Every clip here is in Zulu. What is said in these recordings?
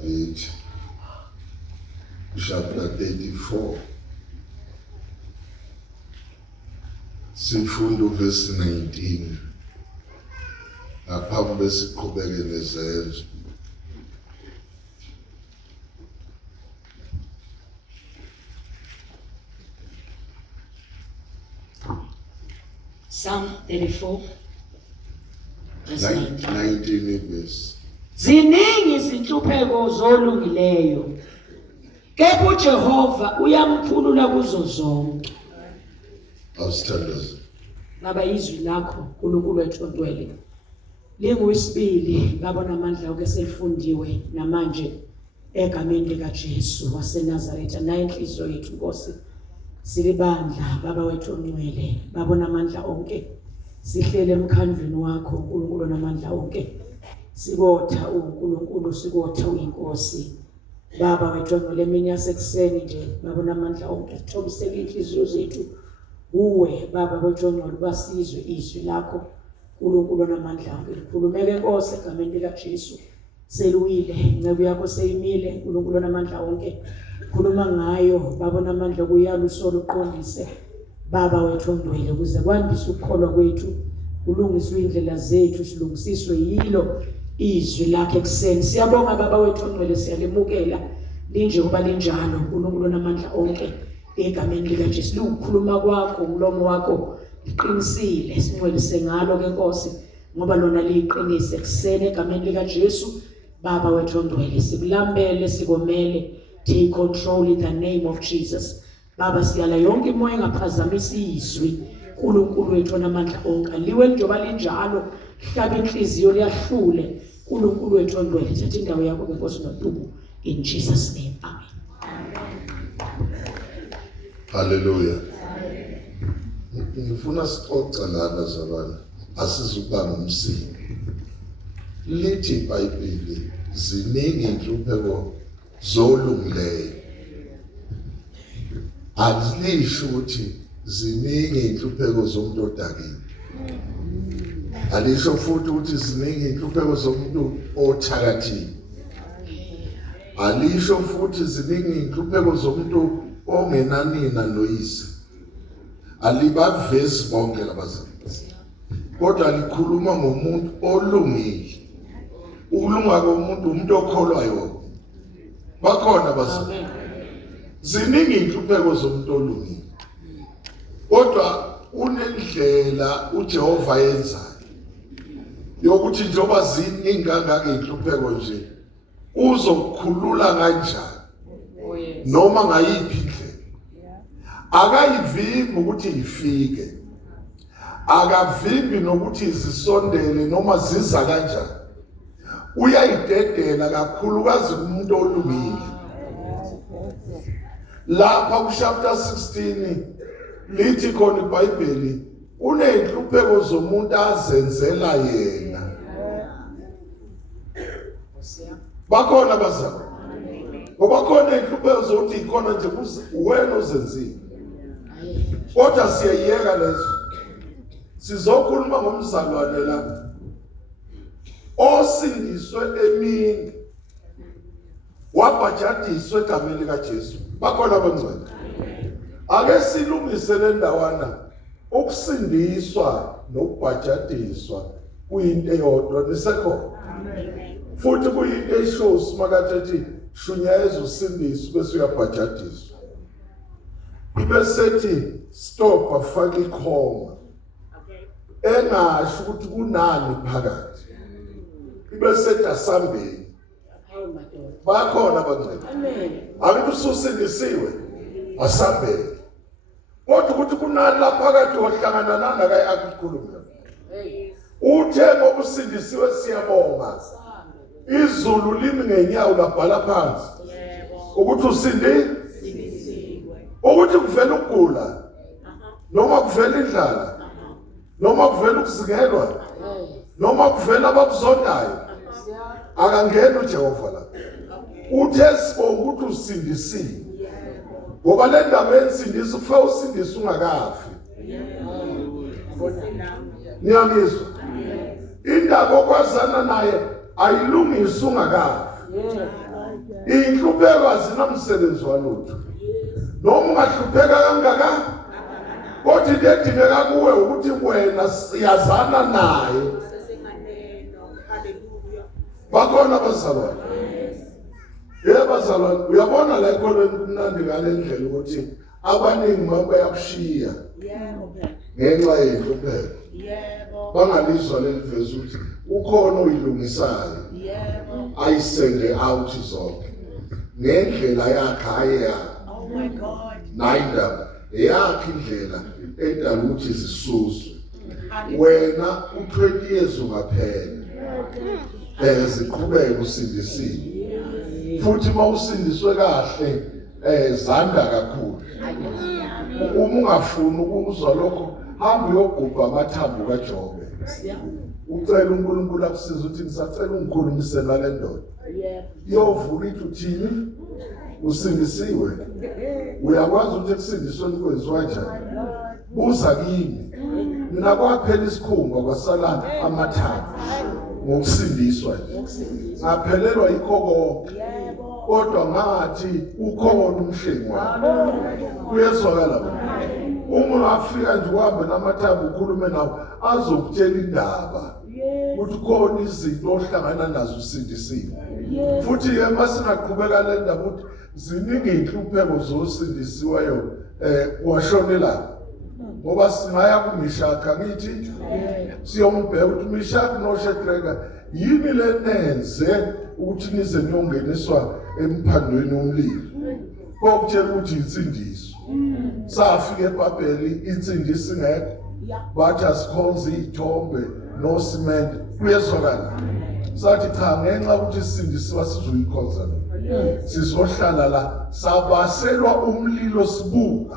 8, chapter 34. Sifunda verse 19. Ngaphambi besiqhubeke nezenzo. Psalm 34, verse 19. 19 verse. Ziningi izinhlupheko zolungileyo, kepha uJehova uyamkhulula kuzo zonke. Awusithandaze. Ngaba izwi lakho uNkulunkulu wethu ontwele linguyisibili ngabona amandla onke selifundiwe namanje egameni likaJesu waseNazaretha. Nayi inhliziyo yethu Nkosi silibandla baba wethu ongcwele, babona amandla onke sihlele emkhandlweni wakho uNkulunkulu namandla onke. Sikotha uNkulunkulu, sikotha uyiNkosi baba wethu ongcwele, emini yasekuseni nje babona amandla onke sithobisele inhliziyo zethu uwe baba wethu ongcwele, basizwe izwi lakho uNkulunkulu namandla onke. Likhulumeke Nkosi egameni likaJesu, seluwile incebo yakho seyimile uNkulunkulu namandla onke. Khuluma ngayo babona amandla okuyala usolo uqondise baba wethu ongcwele, ukuze kwandise ukukholwa kwethu, kulungiswe indlela zethu, silungisiswe yilo izwi lakhe ekuseni. Siyabonga baba wethu ongcwele, siyalemukela linjengoba linjalo uNkulunkulu namandla onke egameni likaJesu. Ukukhuluma kwakho umlomo wakho liqinisile, singcwelise ngalo ke Nkosi ngoba lona liyiqinise ekuseni egameni likaJesu. Baba wethu ongcwele, sikulambele, sikomele, take control in the name of Jesus. Baba siyala yonke imoya engaphazamisa izwi uNkulunkulu wethu namandla onke, liwe njengoba linjalo, hlaba inhliziyo liyahlule uNkulunkulu wethu ongcwele. Thatha indawo yakho ke Nkosi nodumo, in Jesus name, amen. Hallelujah. Ngifuna sixoxe lana zabana, asizubanga umsini. Lithi iBhayibheli ziningi inhlupheko zolungileyo. Alisho ukuthi ziningi inhlupheko zomuntu odakile. Alisho futhi ukuthi ziningi inhlupheko zomuntu othakathile. Alisho futhi ziningi inhlupheko zomuntu ongenanina noyise. Alibavezi bonke labazali. Kodwa likhuluma ngomuntu olungile. Ukulunga komuntu umuntu okholwayo. Bakhona bazali. Ziningi inhlupheko zomuntu olungile. Kodwa unendlela uJehova yenzayo yokuthi njengoba ziningi kangaka inhlupheko nje uzokukhulula kanjani noma ngayiphi indlela. Akayivimbi ukuthi ifike, akavimbi nokuthi zisondele noma ziza kanjani. Uyayidedela kakhulukazi kumuntu olungile. Lapha kuchapter 16 lithi khona iBhayibheli uneyinhlupheko zomuntu azenzela yena. Bakhona bazali. Ngoba khona inhlupheko zokuthi ikhona nje wena ozenzile. Kodwa siyayeka lezo. Sizokhuluma ngomzalwane la osindiswe emini wabhajadiswe egameni likaJesu. Bakhona abangcwele. Ake silungise le ndawana. Ukusindiswa nokubhajadiswa kuyinto eyodwa nisekhona. Futhi kuyinto eshows makathi shunyayeza usindiswa bese uyabhajadiswa. Ibesethi stop afake ikhoma. Engasho ukuthi kunani phakathi. Ibesethi asambeni. Bakhona abangcwele. Amen. Akuthi ususindisiwe asambeni. Kodwa ukuthi kunani la phakathi ohlangana nana kaye akukhuluma. Uthe ngoba usindisiwe siyabonga. Izulu limi ngenyawo labhala phansi. Ukuthi usindisiwe. Ukuthi kuvela ukugula. Noma kuvela indlala. Noma kuvela ukuzikelwa. Noma kuvela abakuzondayo. Akangena uJehova la. Uthe sibonga ukuthi usindisiwe. Ngoba le ndaba yensindisa kufa usindisa ungakafi. Niyamizwa? Indaba okwazana naye ayilungisa ungakafi. Inhlupheko azinamsebenzi walutho. Noma ungahlupheka kangaka, kodwa into edingeka kuwe ukuthi wena siyazana naye. Bakhona abazalwane. Yebo bazalwane, uyabona la ekolweni kumnandi ngale ndlela ukuthi abaningi bayakushiya. Ngenxa yenhlupheko. Bangalizwa leliveza ukuthi ukhona oyilungisayo. Ayisende out zonke. Ngendlela yakhe ayeya. Oh my God. Nayindaba yakhe indlela edala ukuthi izisusu. Wena u20 years ungaphela. Ziqhubeka usindisile. Futhi mawusindiswe kahle zanda kakhulu. Uma ungafuni ukuzwa lokho, hamba uyogubha amathambo kaJobe. Ucela uNkulunkulu akusize ukuthi ngisacela ungikhulumise nale ndoda. Yovula ithi uthini? Usindisiwe. Uyakwazi ukuthi ekusindisweni kwenziwa njani? Buza kimi. Mina kwaphela isikhumba kwasala amathambo ngokusindiswa nje. Ngaphelelwa yikho konke. Kodwa ngathi ukhona umhlengi wakho. Kuyezwakala. Uma ungafika nje uhambe namathambo ukhulume nawo azokutshela indaba. Ukuthi khona izinto ohlangana nazo usindisiwe. Futhi ke masingaqhubeka le ndaba ukuthi ziningi inhlupheko zosindisiweyo washonela. Ngoba singaya kuMishaka ngithi siyombheka ukuthi Mishaka noShadraka yini le nenze ukuthi nize niyongeniswa emphandweni womlilo. Kokutshela ukuthi insindiso. Safika eBhabheli insindiso ingekho. Bathi asikhonze izithombe nosimende. Kuyezwakala. Sathi cha ngenxa ukuthi isindisiwa sizoyikhonza. Sizohlala la sabaselwa umlilo sibuka.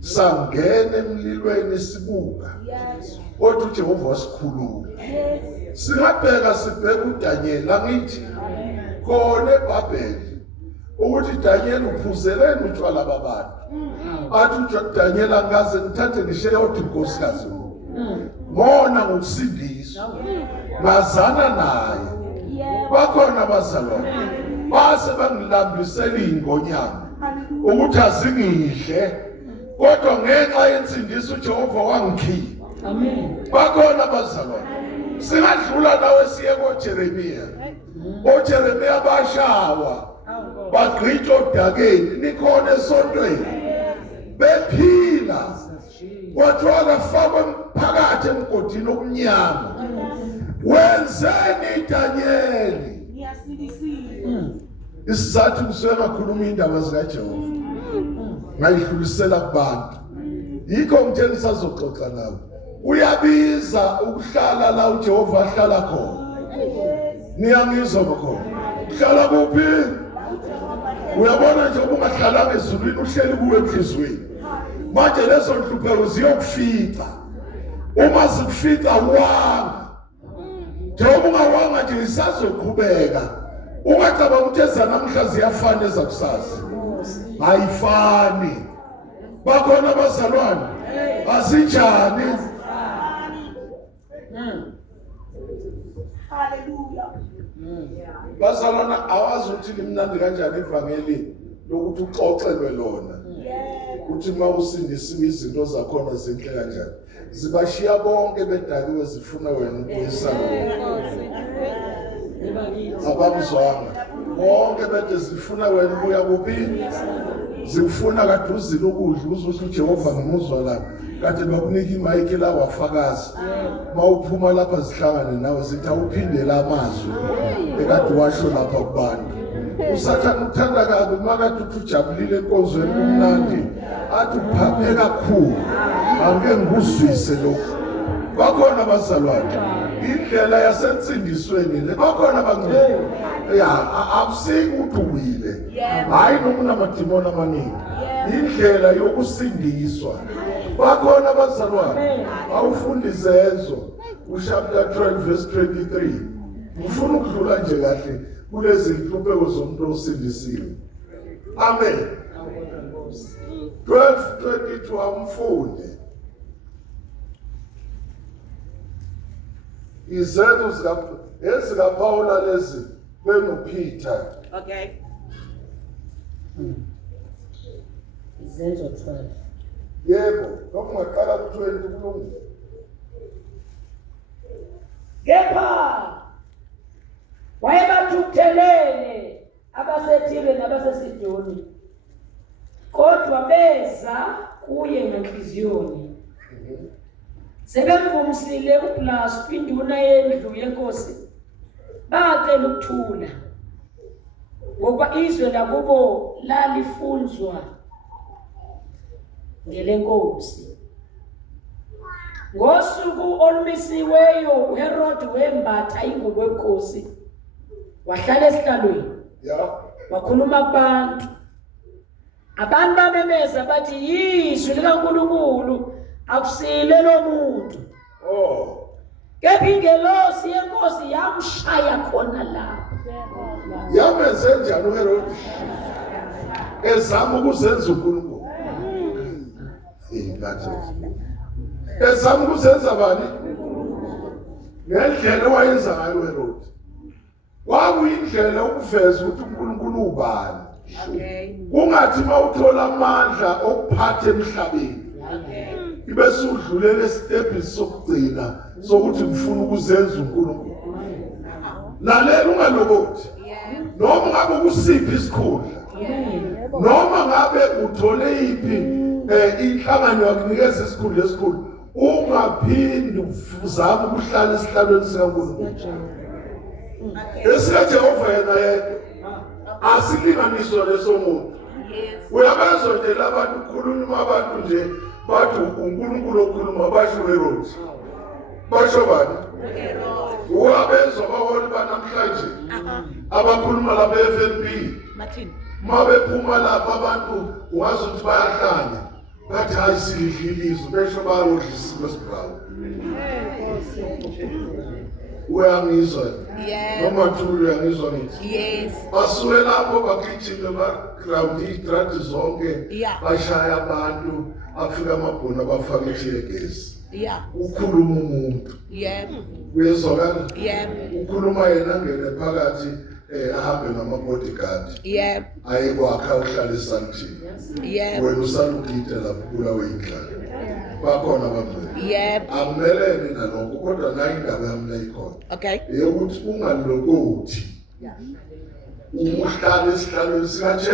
Sangena emlilweni sibuka. Kodwa uJehova wasikhulula. Singabheka sibheka uDaniel angithi khona eBhabheli ukuthi Daniel uphuzeleni utshwala babantu. Athi uDaniel angaze ngithathe ngishiye uthi inkosikazi. Ngona ngokusindiswa. Ngazana naye. Bakhona abazalwane. Base bangilambisela ingonyama ukuthi azingihle. Kodwa ngenxa yensindiso uJehova wangikhipha. Amen. Bakhona abazalwane. Singadlula nawe siye koJeremiya. OJeremiya bashawa. Bagqitshwa odakeni nikhona esontweni. Bephila. Kwathiwa kafakwe phakathi emgodini omnyama. Wenzeni Danieli? Isizathu kusuke ngakhuluma indaba zikaJehova. Ngayidlulisela kubantu. Yikho ngithe ngisazoxoxa nawe. Uyabiza ukuhlala la uJehova ahlala khona. Niyangizwa khona. Uhlala kuphi? Uyabona nje ungahlala ezulwini uhleli kuwe enhlizweni. Manje lezo nhlupheko ziyokufica. Uma zikufica wanga. Njengoba ungawanga nje isazoqhubeka. Ungacabanga ukuthi ezanamhla ziyafana ezakusasa. Ayifani. Bakhona abazalwane. Asinjani? Hallelujah. Bazalwana awazi ukuthi limnandi kanjani ivangeli lokuthi uxoxelwe lona. Uthi mawusindisiwe izinto zakhona zinhle kanjani. Zibashiya bonke bedakiwe zifuna wena ukuyisana. Abamzwanga. Bonke bethe zifuna wena ubuya kuphi? Zifuna kaduzile ukudla uzothi uJehova ngimuzwa la. Kade bakunika imayiki la wafakaza. Mawuphuma lapha zihlangane nawe zithi awuphindela amazwi. Ekade washo lapha kubantu. Usathana uthanda kabi makathi ujabulile enkonzweni kumnandi. Athi uphaphe kakhulu. Angeke ngikuzwise lokho. Bakhona abazalwane. Indlela yasensindisweni le bakhona abangcwele. Akusiki uduwile. Hayi noma unamadimoni amaningi. Indlela yokusindiswa. Bakhona abazalwane. Awufundi izenzo. Chapter 12 verse 23. Ufuna ukudlula nje kahle kulezi inhlupheko zomuntu osindisiwe. Amen. 12:22 amfunde. Izenzo zikaPawula lezi benoPeter. Okay. Izenzo 12. Yebo, lokungaqala ku20 kulungile. Kepha wayebathukuthelele abaseThire nabaseSidoni, kodwa beza kuye ngenhliziyoni. Sebemvumisile uBlas induna yendlu yenkosi, bacela ukuthula, ngoba izwe lakubo lalifunzwa ngelenkosi. Ngosuku olumisiweyo uHerod wembatha ingubo yenkosi, wahlala esihlalweni, wakhuluma kubantu. Abantu bamemeza bathi yizwi likaNkulunkulu, akusile lo muntu. Kepha ingelosi yenkosi yamshaya khona lapho. Yamenze njani uHerod? Ezama ukuzenza uNkulunkulu. Ezama ukuzenza bani? Ngendlela wayenza ngayo uHerod. Kwakuyindlela ukuveza ukuthi uNkulunkulu ubani. Kungathi mawuthola amandla okuphatha emhlabeni. Ibese udlulela esitepini sokugcina sokuthi ngifuna ukuzenza uNkulunkulu. Lalela ungalokothi. Noma ngabe kusiphi isikhundla. Noma ngabe uthole iphi inhlangano yakunikeza isikhundla esikhulu, ungaphindi uzama ukuhlala esihlalweni sikaNkulunkulu. EsikaJehova yena yedwa asilinganiswa lesomuntu. Uyabazwa nje labantu kukhulunywa abantu nje bathi uNkulunkulu okhuluma basho uHerod. Basho bani? Uyabezwa abaholi banamhlanje abakhuluma lapha eFNB. Mabephuma lapha abantu ungazi ukuthi bayahlanya. Bathi hayi silidlilizwe besho bayodlisa kwesibrawo. Uyangizwa? Noma thulu uyangizwa ngithi? Yes. Basuke lapho bagijime baground idradi zonke bashaya abantu afika amabhona bafaka ithiyegesi. Ukhuluma umuntu. Uyezwakala? Ukhuluma yena ngene phakathi ahambe ngamabodyguard. Aye kwakha uhlala esantini. Wena usalugide lapho kulawe indlala. Bakhona abangcwele. Akumelene nalokho kodwa nayo indaba yami la ikhona. Eyokuthi ungalokothi. Uhlala esihlalweni sikaje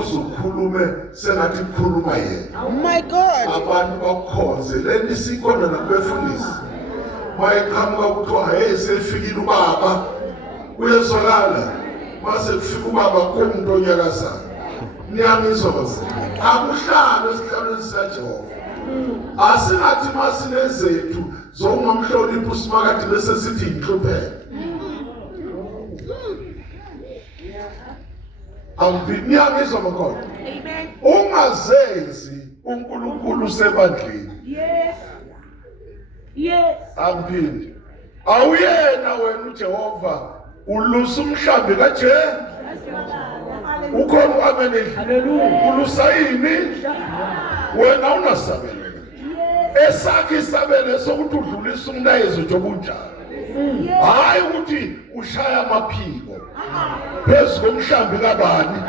uzokhulume sengathi kukhuluma yena. My God. Abantu bakukhonze leni sikhona nakubefundisa. Mayeqhamuka kuthiwa hey sefikile ubaba. Uyezwakala mase kufika ubaba kumuntu onyakazayo. Niyangizwa bese. Akuhlala esihlalweni sikaJehova. Asingathi masinezethu zokungamhloniphi usimakade bese sithi inhlupheko. Niyangizwa makhona? Amen. Ungazenzi uNkulunkulu sebandleni. Yes. Amphindi. Awuyena wena uJehova ulusa umhlambi kaje. Ukhona amen. Hallelujah. Ulusa yini? Wena unasabela. Esakhe isabelo sokuthi udlulisa umlayezo njobunjalo. Hayi ukuthi ushaya amaphiko. Phezu komhlambi kabani?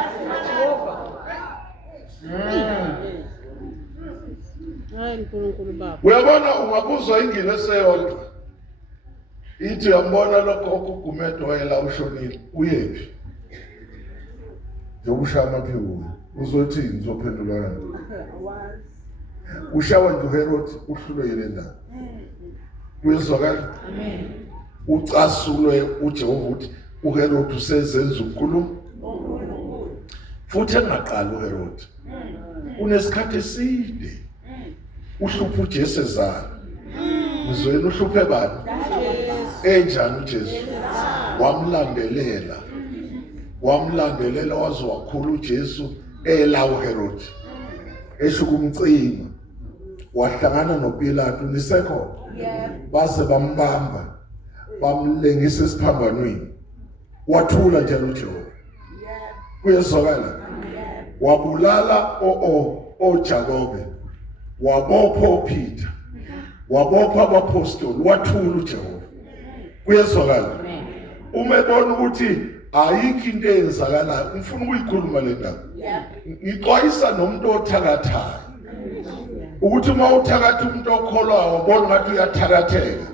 Uyabona ungabuzwa ingine seyodwa. Ithi uyambona lokho okugumedo wayela ushonile. Uyephi? Yokushaya amaphiko. Uzothini uzophendula kanjani? Ushawa uHerod uhlulekile ndaba. Uyezwakala? Amen. Ucasulwe uJehova uthi uHerod usezenza uNkulunkulu. Futhi engaqala uHerod. Unesikhathi eside. Uhlupha uJesu ezalo. Uzwena uhluphe bani? Enjani uJesu? Wamlandelela waze wakhula uJesu ela uHerod. Esho kumcima. Wahlangana noPilato nisekho. Base bambamba. Bamlengisa esiphambanweni. Wathula njalo uJehova. Kuyezwakala. Wabulala oJakobe. Wabopha uPeter. Wabopha abapostoli. Wathula uJehova. Kuyezwakala. uma ebona ukuthi ayikho into eyenzakalayo ngifuna ukuyikhuluma le ndaba ngixwayisa nomuntu othakathayo ukuthi uma uthakatha umuntu okholwayo ubona ngathi uyathakatheka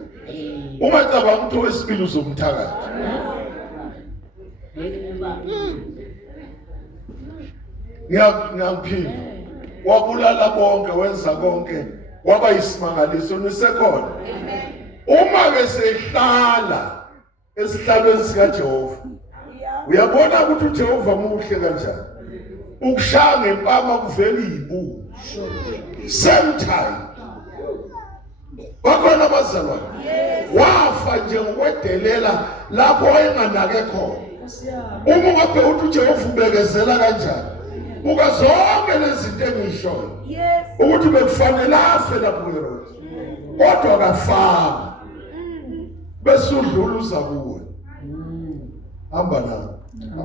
ungacabanga ukuthi owesibili uzomthakatha ngiyaphinda wabulala bonke wenza konke waba yisimangaliso nisekhona uma ke sehlala esihlalweni sikaJehova uyabona ukuthi uJehova muhle kanjani ukushaya ngempama kuvela izibu same time bakhona abazalwane wafa nje ngokwedelela lapho wayenganake khona uma ngabe uthi uJehova ubekezela kanjani buka zonke lezi zinto engishoyo ukuthi bekufanele afe lapho kuRoti kodwa akafanga bese udlula kuwe hamba nawe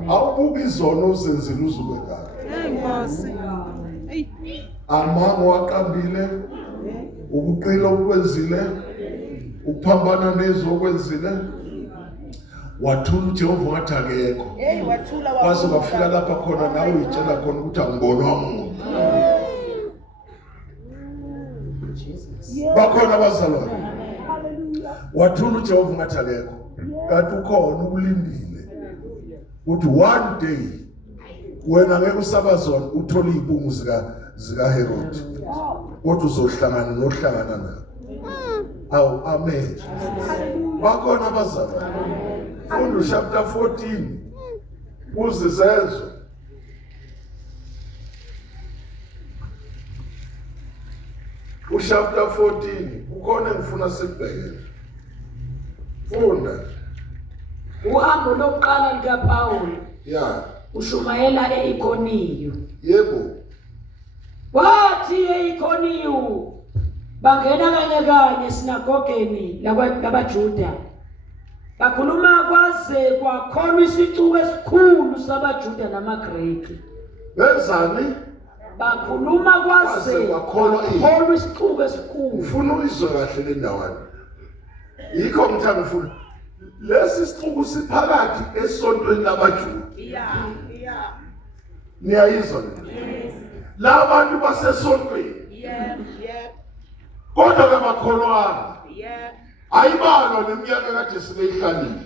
awubuka izono uzenzile uzube kahle amango waqambile ukuqila okwenzile ukuphambana nezokwenzile wathula uJehova ngathi akekho waze wafika lapha khona nawe uyitshela khona ukuthi angibonwa umuntu bakhona abazalwane wathula uJehova ngathi akekho kanti ukhona ukulindile ukuthi one day wena ngeke usabazona uthola izibungu zika Herod kodwa uzohlangana nohlangana naye awu amen bakhona abazalwane Fundo chapter 14 uzizenzo chapter 14 ukhona ngifuna sikubhekele funda uhambo lokuqala likaPawulu ushumayela eIkoniyo yebo wathi eIkoniyo bangena kanye esinagogeni labaJuda bakhuluma kwaze kwakholwa isicuku esikhulu sabaJuda namaGreki benzani bakhuluma kwaze kwakholwa isicuku esikhulu ufuna uyizwe kahle le ndawana yikho ngithanda ufuna lesi sicuku siphakathi esontweni labaJuda niyayizwa labantu basesontweni kodwa kabakholwanga ayibalwa neminyaka kade sibeyihlangile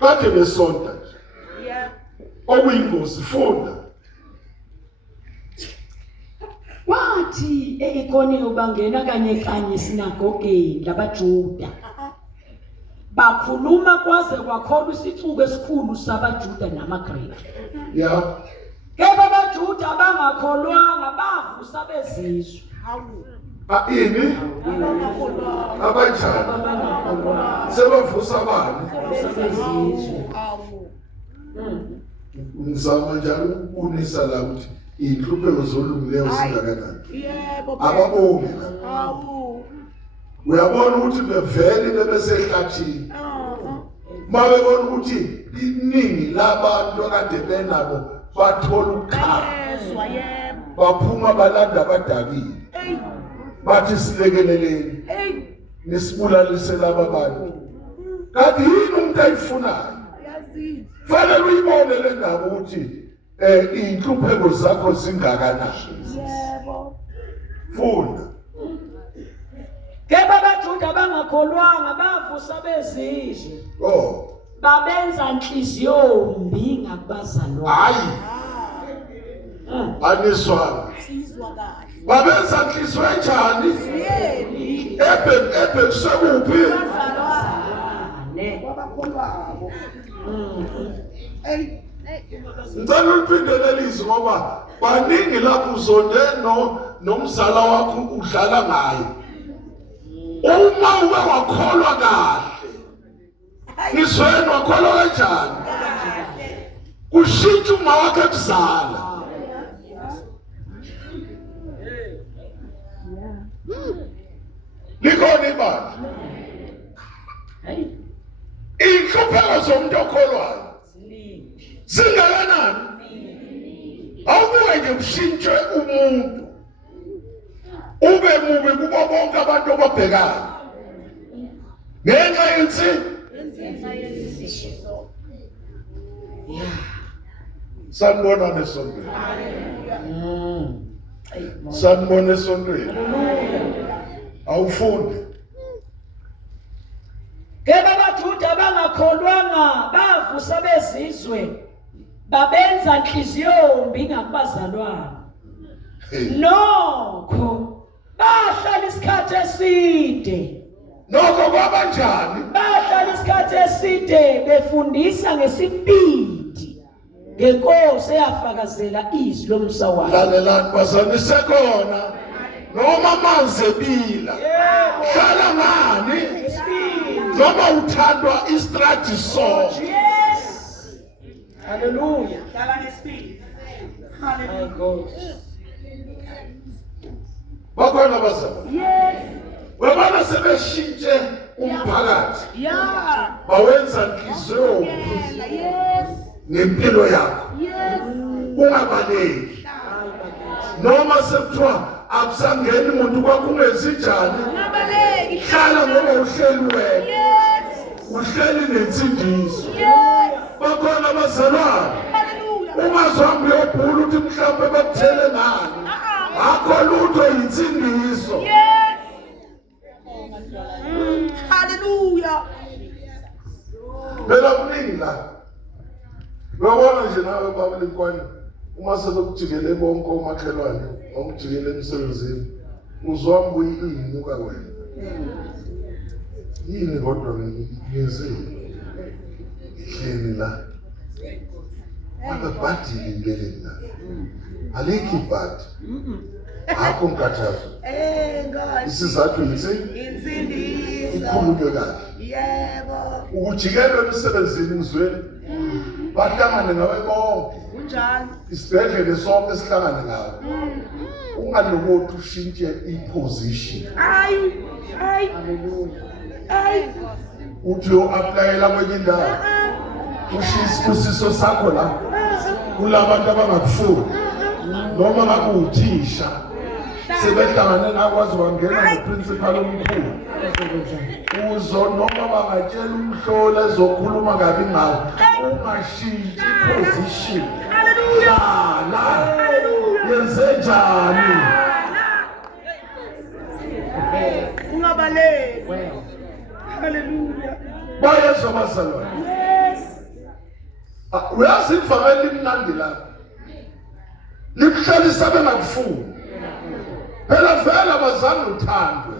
kade besonta okuyingozi funda wathi eIkoniyo bangena kanye esinagogeni labaJuda bakhuluma kwaze kwakholwa isicuku esikhulu sabaJuda namaGreki kepha abaJuda abangakholwanga bavusa bezizwe ini abanjani sebavusa bani ngizama njalo ukunisa la ukuthi inhlupheko zolungileyo singakanani ababonge uyabona ukuthi bevele bebesehlathini mabebona ukuthi iningi labantu akade benabo bathola ukukhanya baphuma balanda abadakile bathi silekeleleni nisibulalise laba bantu kanti yini umuntu ayifunayo fanele uyibone le ndaba ukuthi inhlupheko zakho zingakanani funda kepha abaJuda bangakholwanga bavusa bezizwe babenza inhliziyo mbi ngakubazalwane hayi aniswa babenza inhliziyo enjani ebe sekuphi babakholwabo ngicela uliphindelelise ngoba baningi lapho uzonde nomzala wakho udlala ngaye uma uwe wakholwa kahle ngizweni wakholwa kanjani kushintsha uma wakhe kuzala likhona ibandla inhlupheko zomuntu okholwayo zingakanani awubuke nje ushintshe umuntu ube mubi kubo bonke abantu ababhekayo ngenxa yensi Jesu. Yeah. Sanibona esontweni. Amen. Sanibona esontweni. Awufundi. Ngeke abaJuda bangakholwanga bavusa bezizwe babenza inhliziyo mbi ngakubazalwana. Nokho bahlala isikhathi eside. Nokho kwabanjani? Bahlala isikhathi eside befundisa ngesibindi ngenkosi eyafakazela izwi lomsa wayo. Lalelani bazalwane sekhona noma amanzi ebila. Hlala ngani? Noma uthandwa istrati so. Yes. Hallelujah. Hlala ngesibindi. My Hallelujah. God. Bakhona bazalwane. Yes. Webona sebeshintshe umphakathi. Yeah. Bawenza inhliziyo Yes. nempilo yakho. Yes. Ungabaleki. Noma sekuthiwa akusangeni umuntu kwakungezinjani. Ungabaleki. Hlala ngoba uhleli wena. Yes. Uhleli nensindiso. Yes. Bakhona abazalwane. Hallelujah. Ungazwanga uyobhula ukuthi mhlawumbe bakuthele ngani. Akho lutho insindiso. Yes. Hallelujah. Phela kuningi la. Uyabona nje nawe baba lenkwane uma sebekujikele bonke omakhelwane okujikele emsebenzini uzwa mbuyini wena. Yini kodwa ngiyenzile. Ihleli la. Ababhadile impeleni la. Alikho ibhadi. Akho nkathazo. God. Isizathu yini? Insindiso. Ikhulunywe kahle. Yebo. Ukujikelwa emsebenzini ngizweni. Bahlangane ngawe bonke. Kunjani? Isibhedlele sonke sihlangane ngawe. Ungalokuthi ushintshe iposition. Ay. Uthi uapplyela kwenye indawo. Ushisibusiso sakho la. Kulabantu abangakufuni. Noma ngakuthisha. Sebehlangane nakwazi wangena noprincipal omkhulu. Uzo noma bangatshela umhlola ezokhuluma kabi ngawe. Ungashintshi iposition. Hallelujah. La. Yenze njani? Ungabaleki. Well. Hallelujah. Bayezwa bazalwane. Yes. Uyazi ivangeli limnandi lapha. Likuhlalisa bengakufuni. Phela vele abazange uthandwe.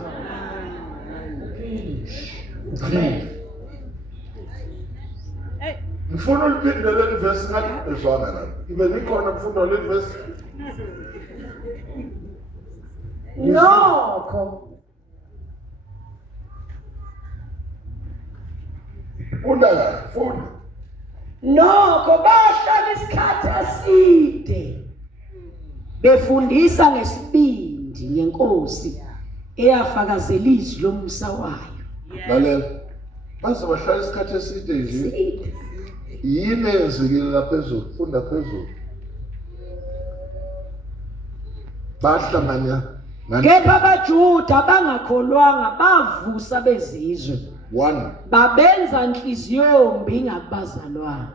Ngifuna uliphinde leli verse ngathi ezwana lapha. Ibe nikhona kufundwa leli verse. Nokho Funda kahle, funda. Nokho bahlala isikhathi eside befundisa ngesibindi ngenkosi eyafakazela izwi lomsa wayo. Lalela. Baze bahlala isikhathi eside nje. Yini ezikile lapha phezulu, funda phezulu. Bahlangana Kepha abaJuda bangakholwanga bavusa bezizwe. 1. Babenza inhliziyo mbi ngakubazalwana.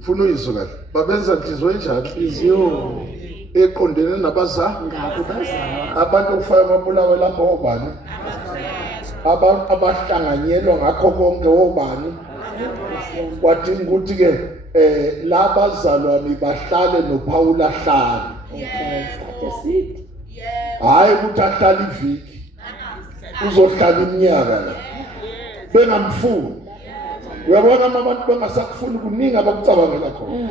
Funa uyizwe kahle. Babenza inhliziyo enjani? Inhliziyo Eqondene nabazali. ngakubazalwana. Abantu kufaya amabulawe lapha obani. Abantu abahlanganyelwa ngakho konke obani. Kwadinga ukuthi ke labazalwane bahlale noPaul ahlala. Isikhathi eside. Hayi ukuthi ahlala iviki. Uzohlala iminyaka la. Bengamfuni. Uyabona abantu bangasakufuni kuningi abakucabangela khona.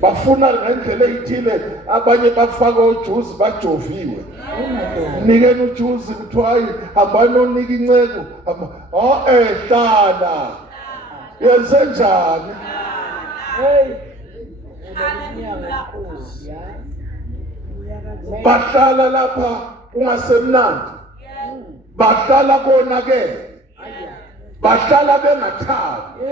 Bafuna ngendlela ethile abanye bafaka ujuice bajoviwe. Nikeni ujuice kuthiwa hayi hambani onika inceko. Hlala. Yenze njani? Hey. Bahlala lapha ungasemnandi. Bahlala konakele. Bahlala bengathandi.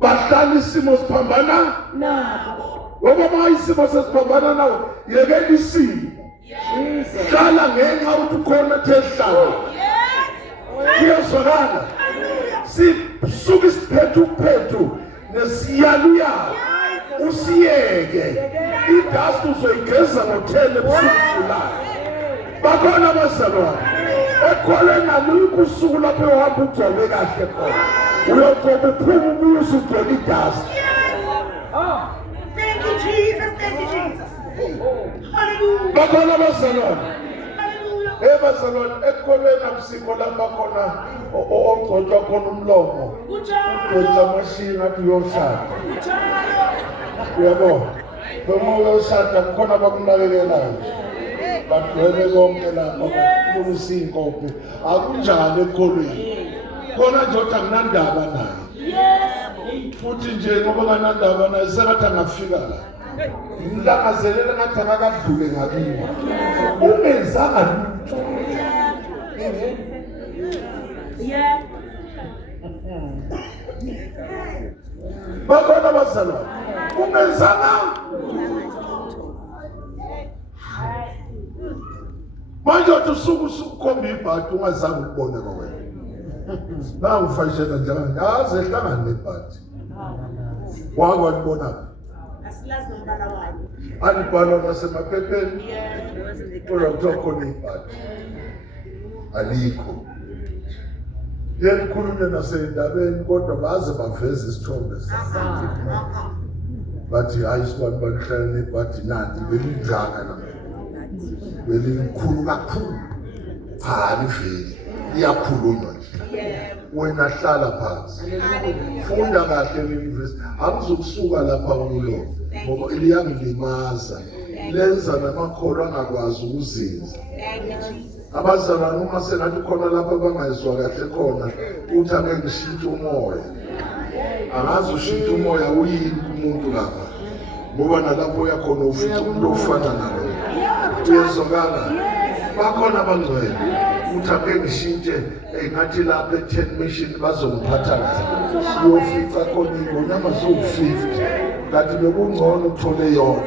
Bahlala isimo siphambana Nabo. ngoba isimo sesiphambana nawe yekela isimo. Hlala ngenxa ukuthi ukhona thehlala. Kuyezwakala. suka isiphethu nesiyaluyalu usiyeke idust uzoyigeza ngothele ebusuku. Bakhona abazalwane ekholeni alukho usuku lapho uhamba ugcobe kahle khona uyogcoba uphuma ubuye usugcoba idust. Thank you, Jesus. Thank you, Jesus. Hallelujah. Bakhona abazalwane Hallelujah. bazalwane ekholeni akusikho lapha khona ogcotshwa khona umlomo ugcotshwa amashini athi uyoshada. Uyabona noma uyoshada kukhona abakunakekelayo bagcwele konke lapha kulungisa iy'nkophe. Akunjani ekholweni khona nje othi anginandaba naye futhi nje ngoba nganandaba naye sekathi angafika la ngimlangazelela ngathi akakadlule ngakini ungenzanga lutho. Bakhona abazalwane ungenzanga manje uthi usuku usukukhomba ibhadi ungazange ukubone kwawena nangifashela njenganje aze ehlangane nebhadi wakwalibonaphi Asilazi nombala wayo. alibhalwa nasemaphepheni kodwa kuthiwa khona ibhadi alikho. Yenikhulunywe nasey'ndabeni kodwa baze baveze isithombe bathi hayi sibantu banihlala nebhadi nanti belinjaka la belikhulu kakhulu aliveli liyakhulunywa nje wena hlala phansi funda kahle ngeuniversity akuzokusuka lapha kulo ngoba liyangilimaza lenza namakholwa angakwazi ukuzinza. Abazalwane uma sengathi khona lapha bangayizwa kahle khona uthi ake ngishintshe umoya angazi ushintshe umoya uyini umuntu lapha ngoba nalapho uyakhona ufica umuntu ofana nalo uyezwakala. Bakhona abangcwele uthi ake ngishintshe ngathi lapha e-10 mission bazongiphatha kahle uyofica khona ingonyama zo-50 kanti bekungcono uthole yona.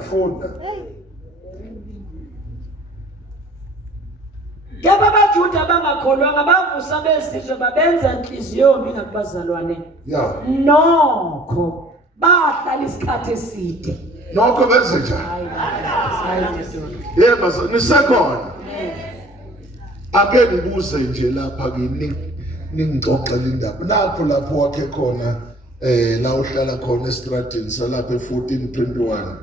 Funda. Ngaba abaJuda abangakholwanga bavusa bezizwe babenza inhliziyo yombi ngakubazalwane. Yeah. Nokho bahlala isikhathi eside. Nokho benze njani? Yebo nisekhona. Ake ngibuze nje lapha kini ningixoxele indaba lapho wakhe khona la uhlala khona estradini salapha e1421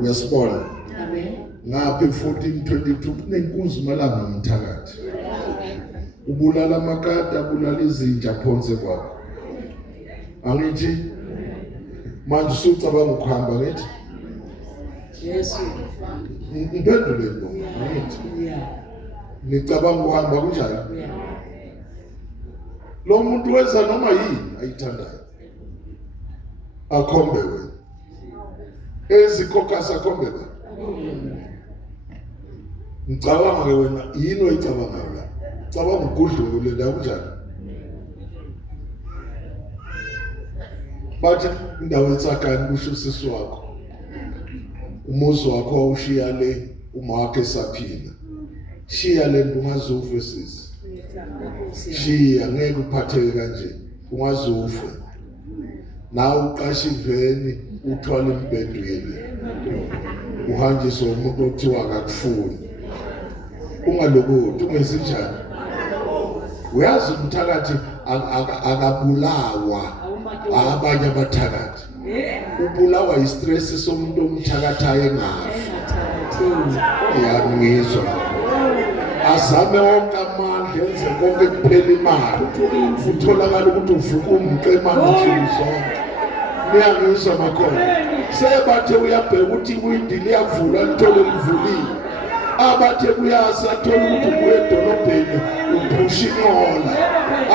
uyasibona ngapha e1422 kunenkunzi malanga nomthakathi ubulala amakati abulala izinja phonse kwakho angithi manje usucabanga ukuhamba ngithi Yesu impendule lo ngithi nicabanga ukuhamba kunjani lo muntu wenza noma yini ayithandayo akhombe wena ezikhokhasa akhombe wena ngicabanga ke wena yini oyicabanga la cabanga ukudlule la kunjani bathi indawo etsakani kusho usisi wakho umuzi wakho awushiya le uma wakhe saphila shiya le nto ungazufe sisi shiya ngeke uphatheke kanje ungazufe nawe uqasha iveni uthwala imbedweni uhanjiswa umuntu othiwa akakufuni ungalokothi ungesinjani uyazi umthakathi akabulawa abanye abathakathi ubulawa istress somuntu omthakathayo engafi yani ngizwa azame wonke amandla enze konke kuphela imali utholakala ukuthi uvuka umqemane nsuku zonke niyangizwa makhono sebathe uyabheka ukuthi iwindi liyavula lithole livulile abathe kuyasathola ukuthi ubuye edolobheni uphusha inqola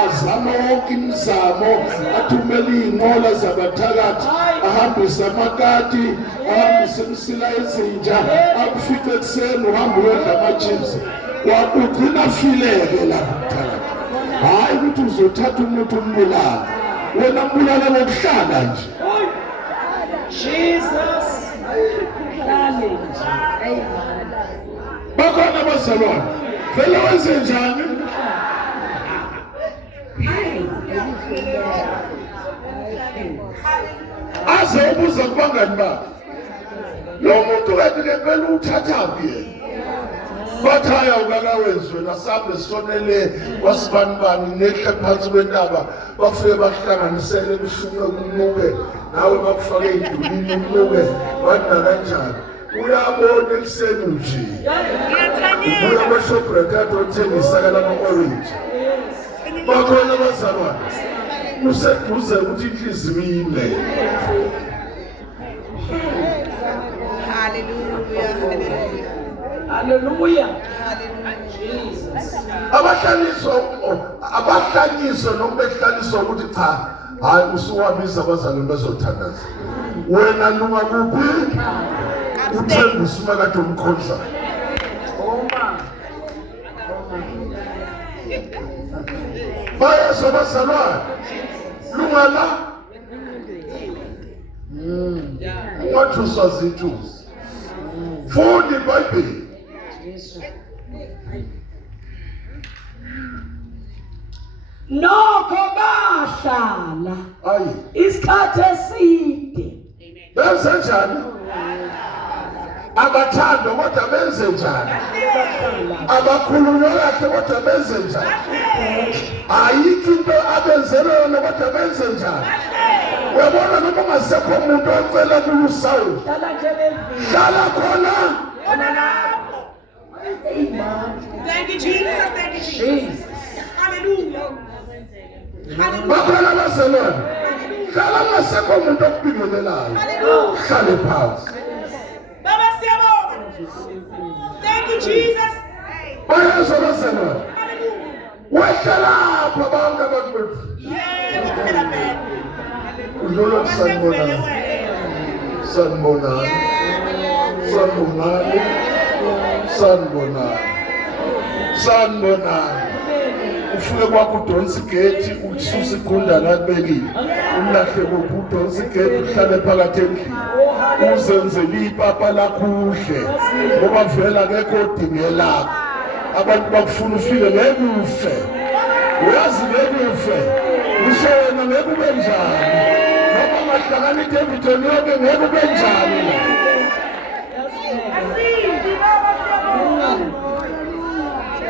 azame wonke imizamo athumele iy'nqola zabathakathi ahambise amakati ahambise imsila ezinja akufice ekuseni uhambe uyodla ama-chips ugcina afileke lapho mthakathi hhayi ukuthi uzothatha umuntu umbulala wena mbulala ngokuhlala nje Jesus. bakhona abazalwane Vele wenze njani? Aze ubuza kubangani bakhe. Lo muntu kanti ngempela uthathaphi yena. Bathi haya ukakawenzi wena sabe sonele wasibanibani nehle phansi kwentaba bafike bahlanganisele kushunqe kunuke nawe bakufake idulini unuke wadina kanjani uyabona ekuseni nje uya kwashopret kade othengisa kalama-orange bakhona abazalwane useduze ukuthi inhliziyo ime. Hallelujah. Abahlanyiswa noma behlanyiswa ukuthi cha hayi usuwabiza abazalwane bazothandaza. Wena lunga kuphi? Uthembisa uma kade umkhonza. Bayezwa abazalwane lunga la ungathuswa zithusi. Funda iBhayibheli. Nokho bahlala isikhathi eside. Benze njani? Abathandwa kodwa benze njani? Abakhulunywa kahle kodwa benze njani? Ayikho into abenzelwe yona kodwa benze njani? Uyabona noma ungasekho umuntu ocela kulo uSawuli. Hlala khona. Thank you, Jesus. Thank you, Jesus. Hallelujah. Bakhona abazalwane. Hlala ungasekho umuntu okubingelelayo. Hlale phansi. Baba siyabonga. Thank you, Jesus. Bayezwa abazalwane. Wehle lapha bonke abakubethu. Yebo, kuphela phela. Udlula sanibonani. Sanibonani. Sanibonani. Sanibonani. Sanibonani. Ufike kwakho udonsa igeti ususa igundana akubekile. Umlahle kuphi udonsa igeti uhlale phakathi endlini. Uzenzele ipapa lakho uhle. Ngoba vela akekho odingelako. Abantu bakufuna ufike ngeke ufe. Uyazi ngeke ufe. Usho wena ngeke ube njani. Noma ungahlangana iDavidoni yonke ngeke ube njani la.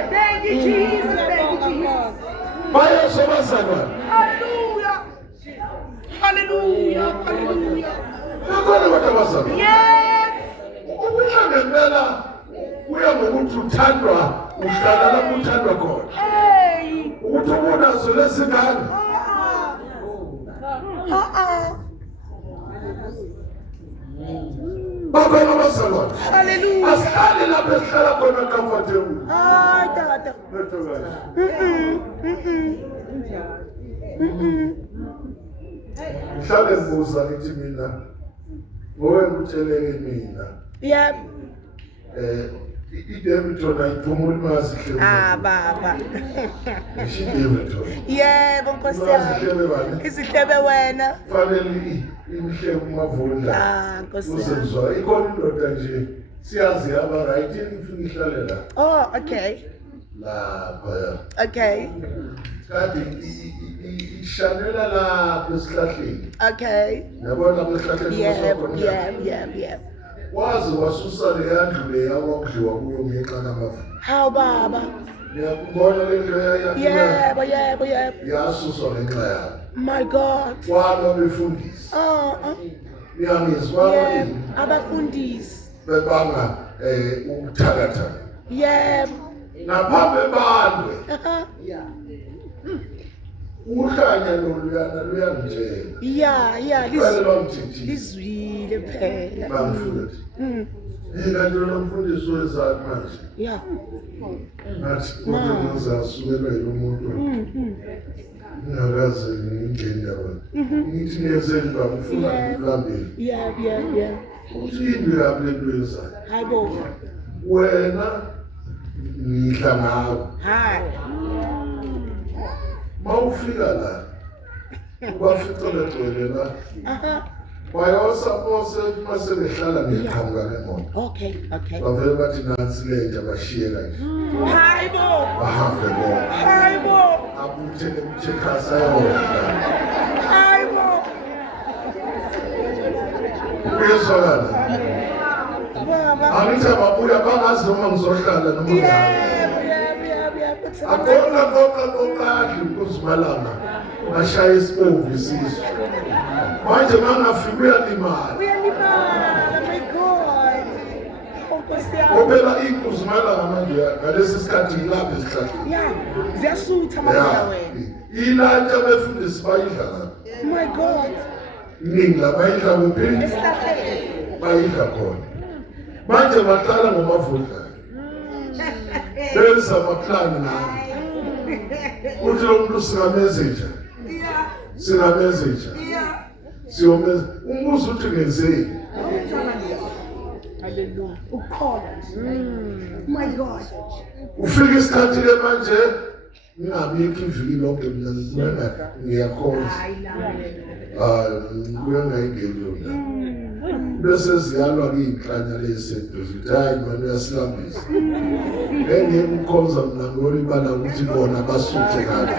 Thank you, Jesus. Thank you, Jesus. Bayezwa abazalwane. Hallelujah. Hallelujah. Hallelujah. Bakhona abantu abazalwane. Yes. Ukuya ngempela uya ngokuthi uthandwa uhlala lapho uthandwa khona. Hey. Ukuthi ubunazo lesingane. Bakhona abazalwane. Hallelujah. Asihlale lapho esihlala khona comfortable. Hayi tata. Ngihlale ngibuza ngithi mina ngowe ngitsheleke mina. Yep. iDavidoni ayiphumuli masihle. Baba. iDavidoni. Yebo Nkosi yami. Izihlebe wena. Fanele imihle kumavundla. Nkosi yami. Uzezwa ikhona indoda nje siyazi aba right ifika ihlale la. Oh, okay. Lapha. Okay. Kanti ishanela lapha esihlahleni. Okay. Yabona lapha esihlahleni Yeah. wazi wasusa le yandlu le yakudliwa kuyo ngexa namafu. How baba? Ngiyakubona le nto Yebo. yasuswa ngenxa yakho. My God. Kwaba befundisi. Ngiyangizwa Yebo, abafundisi. bebanga ukuthakatha. Yebo. Naphambi bandwe uhlanya loluyana luyangitshela. Yeah, Kufanele bangithithise. lizwile phela. Bangifuthe. Kanti lo mfundisi wezani manje? Yeah. Nathi kodwa ngizasukelwa yilo muntu. Ngakaze ngingene yabona. Ngithi niyenzeni baba ufuna ngilambile. Yeah. Uthi indlu yami lento yezayo. Hayibo. Wena ngihla ngawe. Hayi. Mawufika la. Kwafica legcwele la. bayosapose mase behlala ngeqhamuka ngemoto Okay. bavele bathi nansi lenja bashiyeka nje Haibo. bahambe bona Haibo. abuthele kuchekhasa yona Haibo. uyezwakala Baba. angithi ababuya bangazi noma ngizohlala noma ngani Yeah. aqoqa ukuzimalanga ashaya isibovu isizwe manje mangafika uyalimala My God. Opela ikuzimalanga manje ngalesi sikhathi ilapha esihlahleni Yeah. Ziyasutha amandla wena. ilanta befundisi bayidla lapha My God. iningi labayidla kuphi Esihlahleni. bayidla khona manje bahlala ngomavudla benza amaplani nami uthi lo muntu singamezeja siyomeza umbuzo uthi ngenzeni Hallelujah. Ukhona. My God. ufika isikhathi ke manje ngingabikho iviki lonke mina ngiyakhonza kuya ngayingeni yona bese ziyalwa kuyinhlanya leseduze ukuthi hayi manje uyasilambisa engeke ukukhonza mina ngolibala ukuthi bona basuthe kabi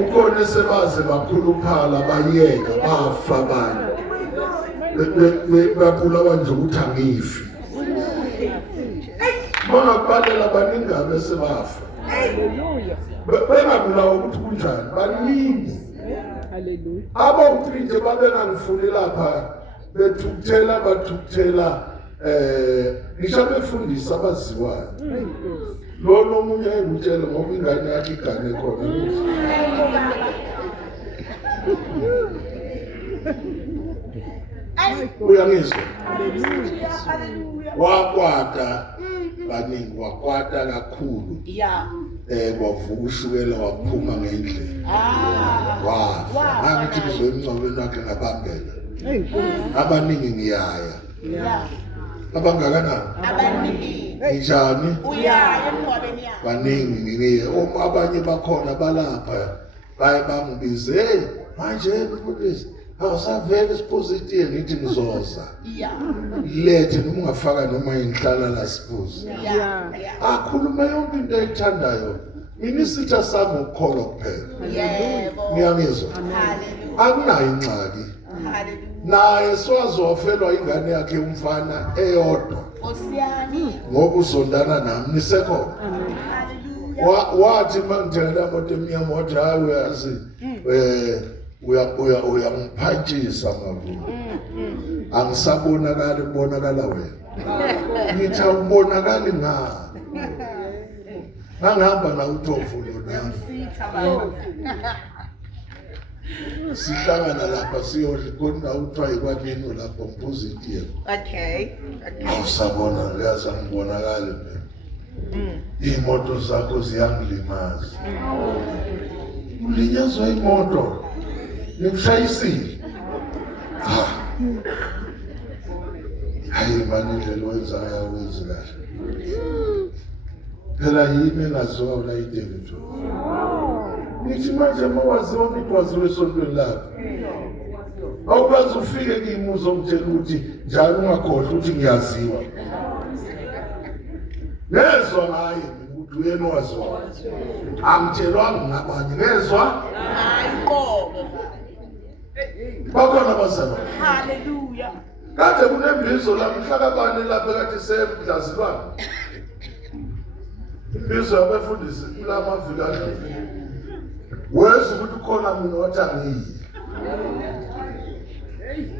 ukhona sebaze bakhuluphala bayeka bafa abanye babulawa nje ukuthi angifi bangakubalela baningabe sebafa bengabulawa ukuthi kunjani baningi abawu-3 nje babengangifuni lapha bathukuthela ngisho befundisa abaziwayo lo nomunye engutshele ngoba ingane yakhe igane khona uyangizwa wakwata baningi wakwata kakhulu Yeah. kwavuka ushukela waphuma ngendlela wafa nangithi kuzoyemncwabeni wakhe ngabambela abaningi ngiyaya Yeah. abangakanani Abaningi. njani Uyaya emngcwabeni yakho. baningi ngiye abanye bakhona balapha baye bangibize hey manje mfundisi awusavele siphuzitiye ngithi ngizoza Yeah. lethe noma ungafaka noma inhlala la siphuzi Yeah. akhuluma yonke into ayithandayo mina isitha sami ukukholwa kuphela Yebo. ngiyangizwa Hallelujah. akunayo ingxaki Hallelujah. naye swazofelwa ingane yakhe umfana eyodwa Osiyani. ngoba uzondana nami nisekhona Hallelujah. wathi mangithengela moto emnyama wathi hayi uyazi uyangiphantshisa mavuno angisabonakali kubonakala wena ngithi awubonakali ngani ngangihamba na uThofu lona sihlangana lapha siyodla khona uthiwa yikwanini lapho mphuzitiye Okay. awusabona uyazi angibonakali mina iy'moto zakho ziyangilimaza ulinyazwa imoto nikushayisile hayi mani indlela owenzayo awenzi kahle phela yini engaziwa ulayideli nithi manje uma waziwa ukuthi waziwe esontweni lakho awukwazi ufike kimuzi omtshela ukuthi njalo ungakhohlwa ukuthi ngiyaziwa nezwa ngaye mina ukuthi uyena owaziwa angitshelwanga ngabanye nezwa Ayinqobo. bakhona bazalwa Hallelujah. kade kunembizo la mhlakabane lapha kade semdlazilwane imbizo yabefundisi kula maviki adlule weza ukuthi khona mina wathi angiyi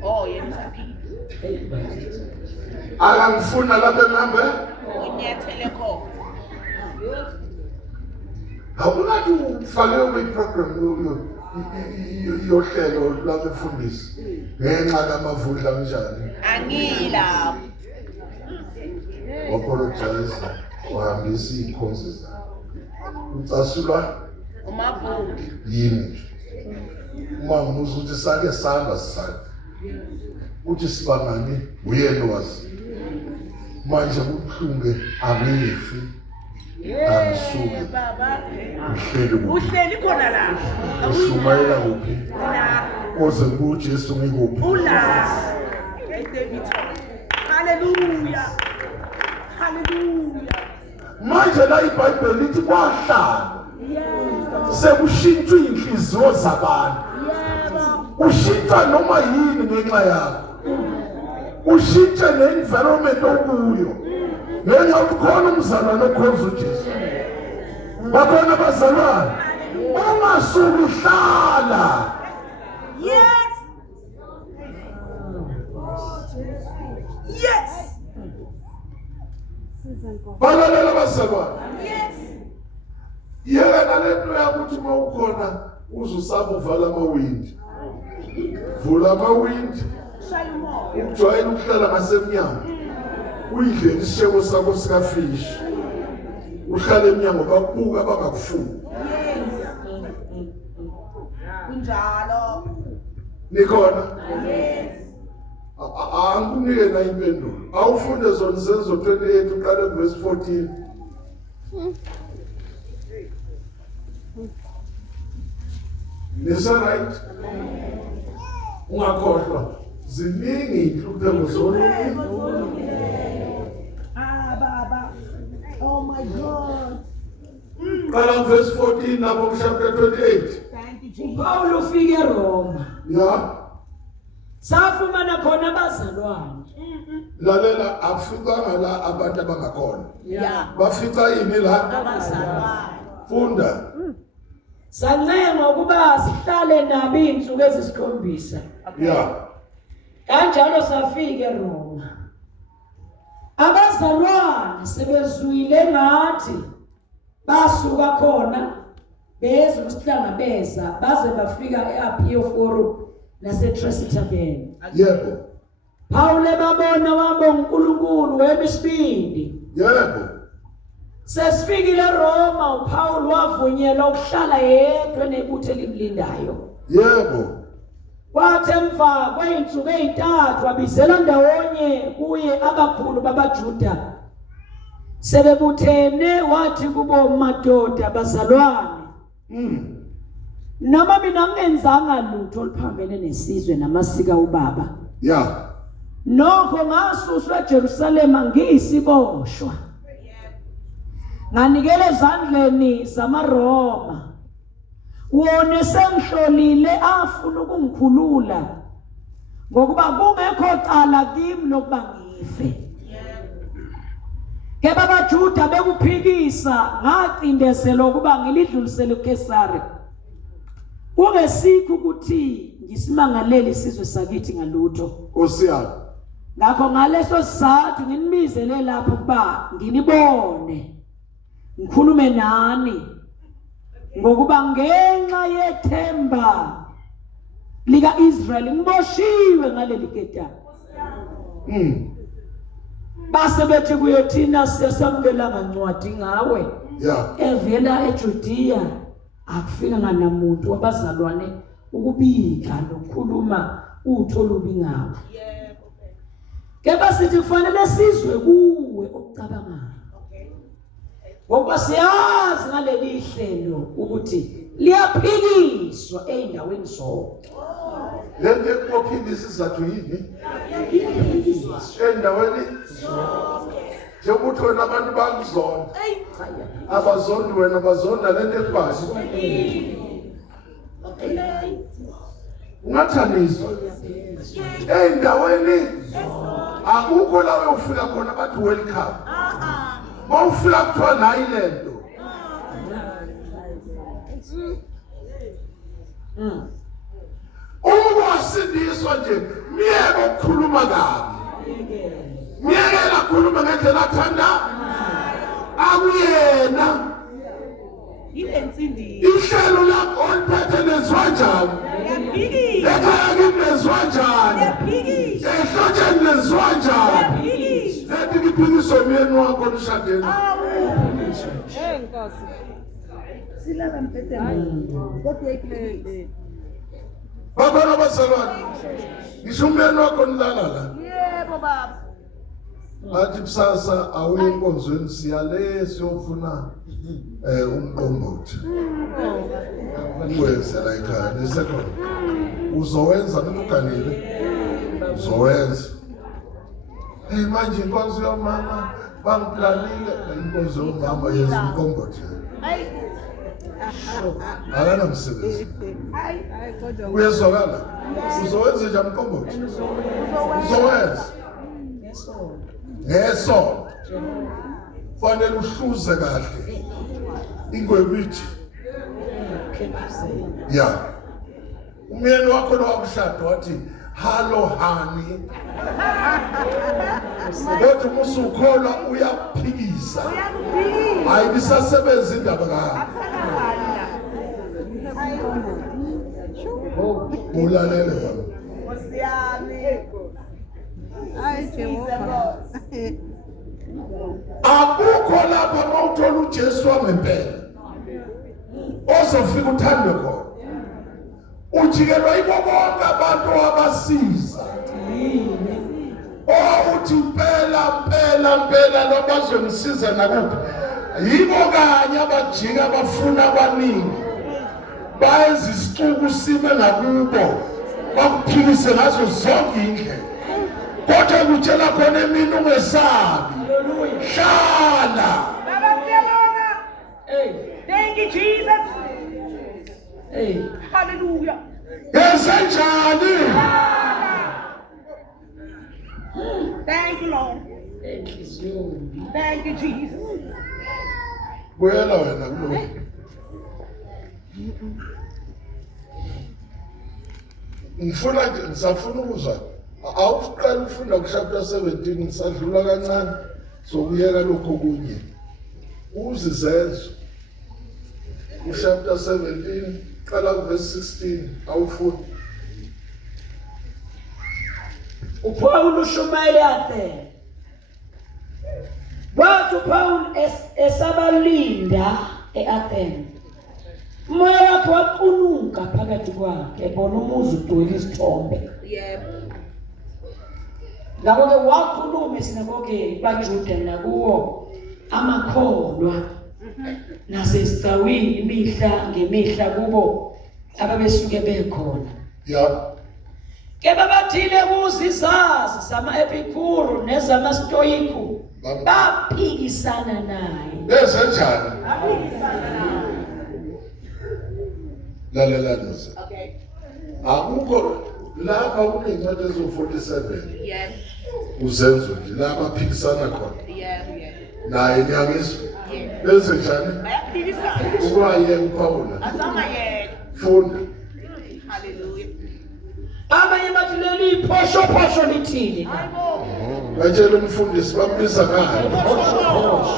Oh, yemsaphile. akangifuna lapha engambe Unyethele khona. awunathi ufake kwiprogram yohlelo labefundisi ngenxa kamavundla kanjani Angila. apologize wahambisa iy'khonzi zakhe ucasulwa Umavungu. yini uma ngibuza ukuthi sake sihamba sisake uthi sibangani uyena wazi manje kubuhlungu angifi angisuki Baba. uhleli kuphi Uhleli khona la. ushumayela kuphi La. Oze kuJesu ngikuphi. Ula. David. Hallelujah. Hallelujah. Manje la iBhayibheli lithi kwahlala sekushintshwe inhliziyo zabantu. Ushintsha noma yini ngenxa yakho. Ushintshe ne-environment okuyo. Ngenxa yokuthi khona umzalwane okhonza uJesu. Bakhona abazalwane. Ungasuki hlala. Yes. Yes. Balalela abazalwane. Yes. Yeka nalento yakuthi uma ukhona uzusaba uvala amawindi. Vula amawindi. Shalom. Ujwayele ukuhlala ngasemnyango. Uyidle isishebo sakho sikafish. Uhlale eminyango bakubuka bangakufuni. Kunjalo. Nikhona? Yes. Angikunike na impendulo. Awufunde zona Zenzo 28 uqale verse 14. Nisa right? Ungakhohlwa. Ziningi inhlupheko zolunye. Baba. Oh my God. Qala verse 14 lapho chapter 28. Thank you, Jesus. uPaul ufike eRoma Ya. safumana khona abazalwane Lalela afikanga la abantu abangakhona. Yeah. Bafica yini la? Abazalwane. Funda. sancenga ukuba sihlale nabo izinsuku ezisikhombisa Ya. kanjalo safika eRoma abazalwane sebezwile ngathi basuka khona beza ukusihlangabeza baze bafika eApio Forum naseTresitaben. Yebo. Paul babona wabo uNkulunkulu webisibindi. Yebo. Sesifikile eRoma uPaul wavunyelwa ukuhlala yedwa nebuthe elimlindayo. Yebo. Kwathi emva kweinsuku ezintathu abizela ndawonye kuye abakhulu babaJuda. Sebebuthene wathi kubo madoda abazalwane. Noma mina ngenzanga lutho oluphambene nesizwe namasika ubaba. Ya. Nokho ngasuswa eJerusalema ngiyisiboshwa. Nganikele ezandleni zamaRoma. Wona sengihlolile afuna ukungikhulula ngokuba kungekho cala kimi lokuba ngife. Ke babaJuda bekuphikisa ngacindezela ukuba ngilidlulisele kuKesari. Kungesikho ukuthi ngisimangalele isizwe sakithi ngalutho. Osiyami. Ngakho ngaleso sizathu nginibizele lapho kuba nginibone. Ngikhulume nani ngokuba ngenxa yethemba lika Israel ngiboshiwe ngaleli ketani. Base bethi kuyothina siyasamukela ngancwadi ngawe. Ya. Evela eJudiya akufika nganamuntu wabazalwane ukubika nokukhuluma utho lubi ngawe. Ke basithi kufanele sizwe kuwe okucabangayo. Ngoba siyazi ngaleli hlelo ukuthi liyaphikiswa eindaweni zonke. Lento ekuphindisa izathu yini? Endaweni njengokuthi wena abantu bakuzona. Abazondi wena bazonda lento ekubasi. Ungathaniswa. Endaweni akukho la uyofika khona bathi welcome. Mawufika kuthiwa nayi lento. Uma wasindiswa nje miyeke ukukhuluma kabi. Miyekela ukukhuluma ngendlela athanda. Akuyena. Ilensindi. Ihlelo lakho oliphethe lenziwa njani? Yaphikisa. Ekhaya kimi lenziwa njani? Yaphikisa. Ehlotsheni lenziwa njani? Yaphikisa. Lethi ngiphikiso myeni wakho nishadeni. Nkosi. Silala mpetheni. Kodwa iphele. Bakhona abazalwane. Ngisho umyeni wakho nilala la. Yebo baba. Bathi kusasa awuye enkonzweni siyale siyofuna umqombothi. Ngwenzela ekhaya nesekhona. uzowenza nikuganile uzowenza. Hey manje inkonzo yomama bangiplanile inkonzo yomama yenza umkombothi. Akana msebenzi. Uyezwakala? Uzowenza nje umkombothi. Uzowenza. Ngeso. Fanele uhluze kahle. Ingwebithi. Ya. Umyeni wakho lo wakushada wathi hallo honey. Kodwa musukholwa uyaphikisa. Ayibisasebenza indaba ka. Ulalele baba. Akukho lapha mawuthola uJesu wangempela. Ozofika uthande khona. Ujikelwa yibo bonke abantu abasiza. Uthi mpela lo bazongisiza nakuphi. Yibo kanye abajika abafuna abaningi. Bayenza isixuku sime nakubo. Bakuphikise ngazo zonke indlela. Kodwa kutshela khona emini ungesabi. Shala. Thank you, Jesus. Hey. Hallelujah. Yesenjani? Thank you, Lord. Enhliziyo. Thank you, Jesus. Buyela wena kulo. Ngisafuna ukuzwa. Awuqala ufunda ku chapter 17 ngisadlula kancane sokuyeka lokho kunye. Uzizenzo. Ku chapter 17 qala ku verse 16 awufunda. uPaul ushumayela Athene. Wathi uPaul esabalinda eAthene. Umoya wakhe waqunuka phakathi kwakhe ebona umuzi ugcwele isithombe. Yebo. Ngakho-ke wakhuluma esinagogeni baJuda nakuwo amakholwa nasesicawini imihla ngemihla kubo ababesuke bekhona. Ya. Ke babathile kuzo izazi zama-Epikuru nezamastoyiku baphikisana naye. Yesenjani? Lalela noza. Okay. Akukho lapha kunencwadi ezo47. Yes. Uzenzo nje lapha phikisana khona. Yes. Naye niyangizwa. Yes. Bese njani? Bayaphikisa. Ukwaye uPaula. Azama yena. Funda. Hallelujah. Abanye bathi leli phosho lithini. Hayibo. Batshela umfundisi bambiza ngayo.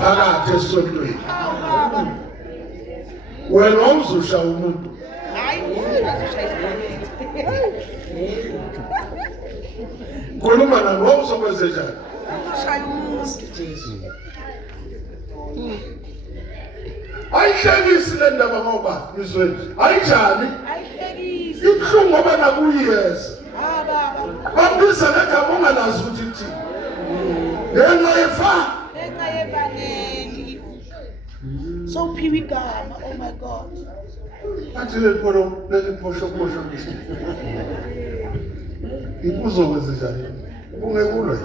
Phakathi esontweni. Wena uzusha umuntu. Hayibo. Khuluma nabo uzokwenza njani? Shaya umuntu. Ayihlekisi le ndaba ngoba ngizweni. Ayijani? Ayihlekisi. Ibuhlungu ngoba nakuyiyeza. Baba. Bambiza ngegama ungalazi ukuthi ithini. Ngenxa yefa. Ngenxa yevangeli. So uphiwe igama. Oh my God. Athi leli phosho. Ikuzokwenza njani? Ungekulo.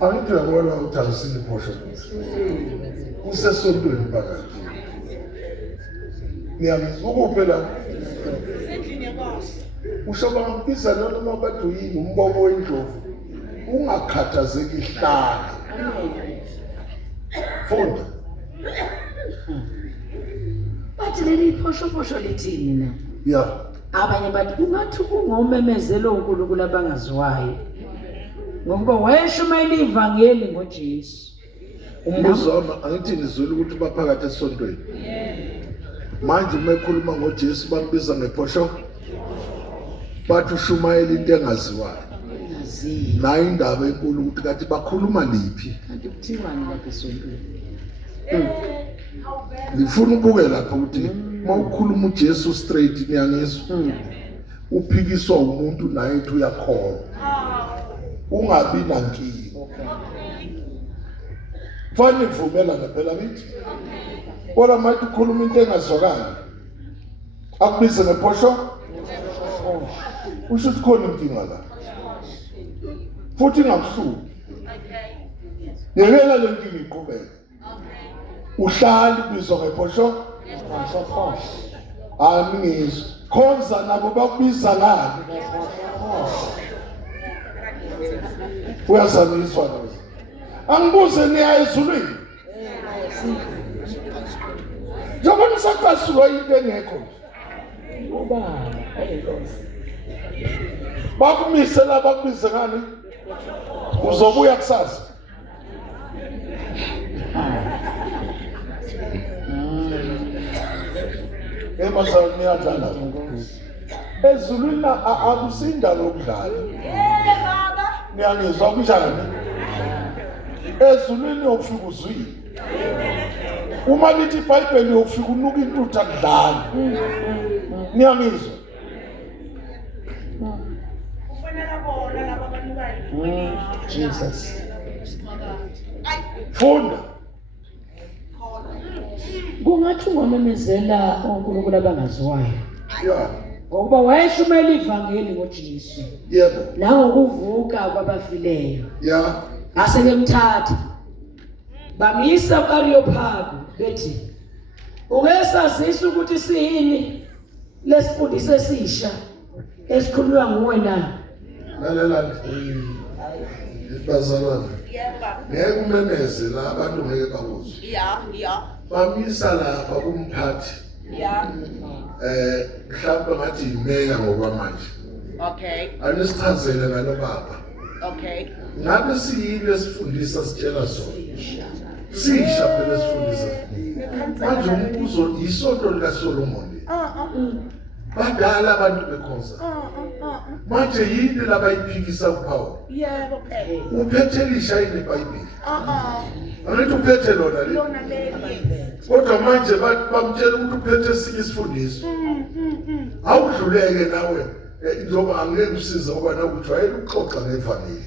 Angithi uyabona ukuthi awusini phosho. Usesontweni phakathi. Niyamizwa ukuphi la? Endlini yaKhosi. Usho bambiza noma bathi uyini umbobo wendlovu. Ungakhathazeki hlala. Funda. Bathi leli phosho lithini na? Ya. Abanye bathi kungathi kungomemezelo uNkulunkulu abangaziwayo. Ngokuba wayeshumayela ivangeli ngoJesu. Umbuzo wami angithi ngizwile ukuthi baphakathi esontweni. Manje uma ekhuluma ngoJesu bambiza ngephosho. Bathi ushumayela into engaziwayo. Ngazi. Nayo indaba enkulu ukuthi kathi bakhuluma liphi. Kanti kuthiwani lapha esontweni? Ngifuna ubuke lapha ukuthi mawukhuluma uJesu straight niyangizwa. Uphikiswa umuntu naye ethi uyakholwa. Ungabi nankinga. Fanele uvumela ngempela mithi. Kodwa manje ukhuluma into engazwakali. akubize ngephosho usho ukuthi khona inkinga la futhi ingakuhluphi yekela le nkinga iqhubeke uhlali kubizwa ngephosho angizwa khonza nabo bakubiza ngani uyazamizwa nabo angibuze niya ezulwini njengoba nisaqasulwa into engekho bakumise la bakubize ngani uzobuya kusasa emasani niyadlala ezulwini akusinda lokudlala niyangizwa kunjani ezulwini ufika uzwile uma lithi iBhayibheli ufika unuka intuthu akudlala niyangizwa Kufanele bona laba abanukayo. Jesus. funda Kungathi ungomemezela onkulunkulu abangaziwayo ya ngokuba wayeshumayela ivangeli ngoJesu yebo nangokuvuka kwabafileyo ya ngase bemthatha bamisa ku-Areopagu bethi ungesazisa ukuthi siyini lesifundiso esisha esikhulunywa nguwe na lalelani bazalwane Yebo. ngeke umemeze la abantu ngeke bakuzwe Yeah. bamisa lapha kumphathi Yeah. mhlawumbe ngathi imeya ngokwamanje Okay. anisichazele ngalo baba Okay. ngabe siyini esifundisa sitshela sona sisha phela esifundisa manje umbuzo isonto likaSolomon badala abantu bekhonza manje yini labayiphikisa kuPaul Yebo phela. uphethe elisha yini iBhayibheli angithi uphethe lona le Lona leli. kodwa manje bamtshela ukuthi uphethe esinye isifundiso awudluleke nawe njengoba angeke usize ngoba nakuthi wayekuxoxa ngevangeli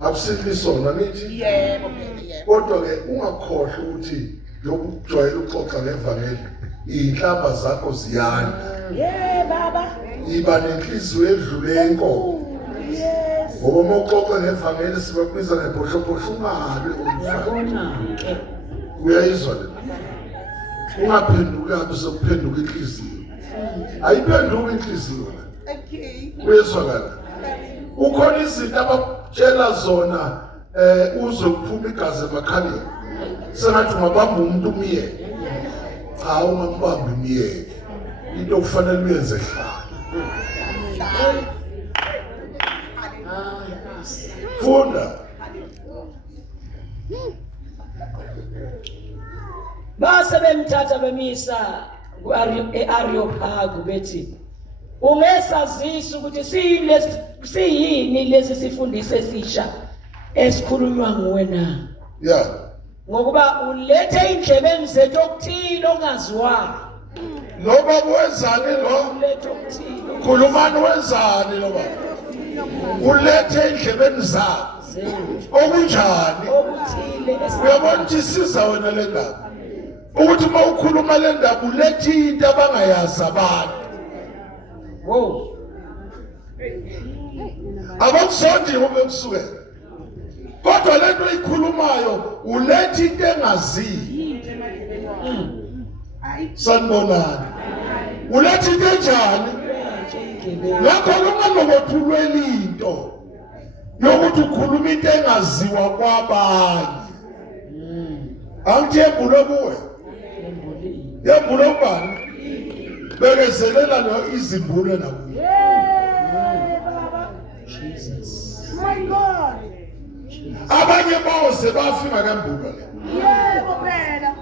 akusili sona nithi Yebo phela. Yebo. kodwa-ke ungakhohlwa ukuthi njengoba ujwayele ukuxoxa ngevangeli iy'nhlamba zakho ziyanda Yeah, baba. iba nenhliziyo edlule enkomo Yes. ngoba uma uxoxa ngevangeli sibakubiza ngebhoshobhosho ungabi umfana yabona uyayizwa le ungaphenduki sekuphenduka inhliziyo ayiphenduki inhliziyo Okay. uyezwakala ukhona izinto abakutshela zona uzokuphuma igazi emakhaleni sengathi ungabamba umuntu umyeke cha ungambambi umyeke into okufanele uyenze hlala funda base bemthatha bemisa e-Areopagu bethi ungesazisa ukuthi siyini lesi sifundiso esisha esikhulunywa nguwe na ya ngokuba ulethe indlebeni zethu okuthile ongaziwayo lo baba wenzani lo ulethe okuthile khulumani wenzani lo baba ulethe endlebeni zakho zethu okunjani okuthile uyabona ukuthi siza wena le ndaba ukuthi uma ukhuluma le ndaba ulethe into abangayazi abantu Wow. abakusondi ngoba ekusukela kodwa le nto ikhulumayo ulethe into engaziyo sanibonani ulethe into enjani ngakho-ke unganokothulweli into yokuthi ukhuluma into engaziwa kwabanye angithi yembulo kuwe yembulo kubani bekezelela lo izimbulo nakuyo Yeah, baba. Jesus. My God. abanye bawose bafika kambulo le Yebo phela.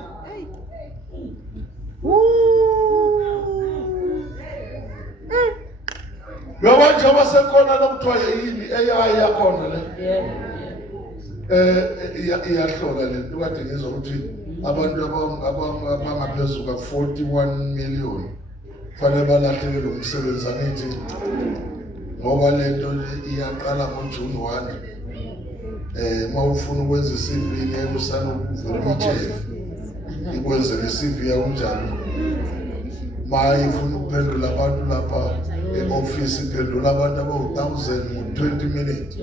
ngoba njengoba sekhona lokuthiwa yini AI yakhona le iyahlola le nto kade ngizwa ukuthi abantu abangaphezulu ka-41 million kufanele balahlekelwe umsebenzi angithi ngoba le nto iyaqala ngoJune 1 uma ufuna ukwenza i-CV ngeke usane ukuvela uyitshele ikwenzele i-CV yakunjani mayifuna ukuphendula abantu lapha e-office iphendula abantu abawu-1000 ngo-20 minutes.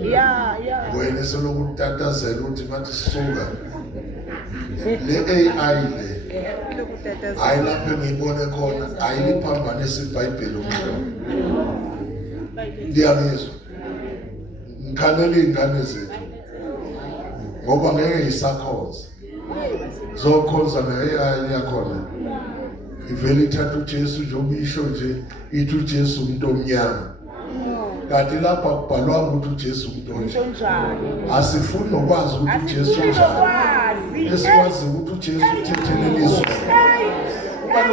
Wena selokhu utatazela ukuthi bathi suka le AI le hayi lapho engiyibone khona ayiliphambanisa iBhayibheli umhlobo. Ndiyangizwa ngikhalela iy'ngane zethu ngoba ngeke yisakhonza zokhonza ne-AI yakhona ivele ithatha uJesu njengoba isho nje ithi uJesu umuntu omnyama, kanti lapha kubhalwanga ukuthi uJesu umuntu onjani. Asifuni nokwazi ukuthi uJesu unjani, esikwazi ukuthi uJesu uthetheneliswe.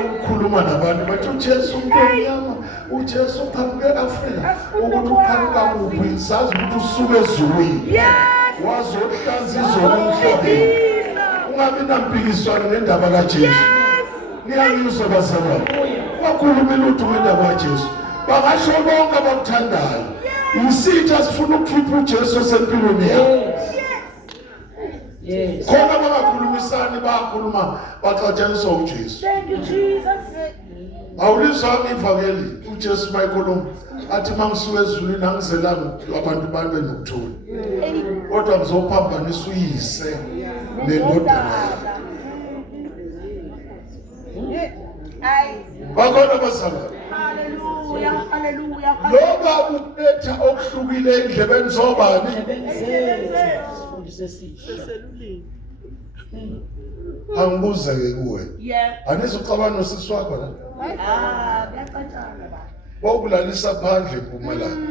Ukukhuluma nabantu bathi uJesu umuntu omnyama, uJesu uqhamuke e-Afrika, ukuthi uqhamuka kuphi sazi ukuthi usuke ezulwini wazohlanza izolo emhlabeni. Ungabi nampikiswano ngendaba kaJesu. Ngiyangizwa bazalwane, bakhuluma ilutho ngendaba kaJesu, bangasho bonke abakuthandayo. Yisitha sifuna ukukhipha uJesu esempilweni yakho. Khona bangakhulumisani, bayakhuluma baxatshaniswa uJesu. Thank you, Jesus. Awulizwanga ivangeli uJesu mayikhuluma athi mangisuka ezulwini angizelanga abantu babe nokuthula, kodwa ngizophambanisa uyise nendodana yakhe. Bakhona bazalwane, Hallelujah, hallelujah. loba ukubetha okuhlukile endlebeni zobani. Angibuze-ke kuwe, anizucabana nosisi wakho la wawukulalisa phandle eMpumalanga,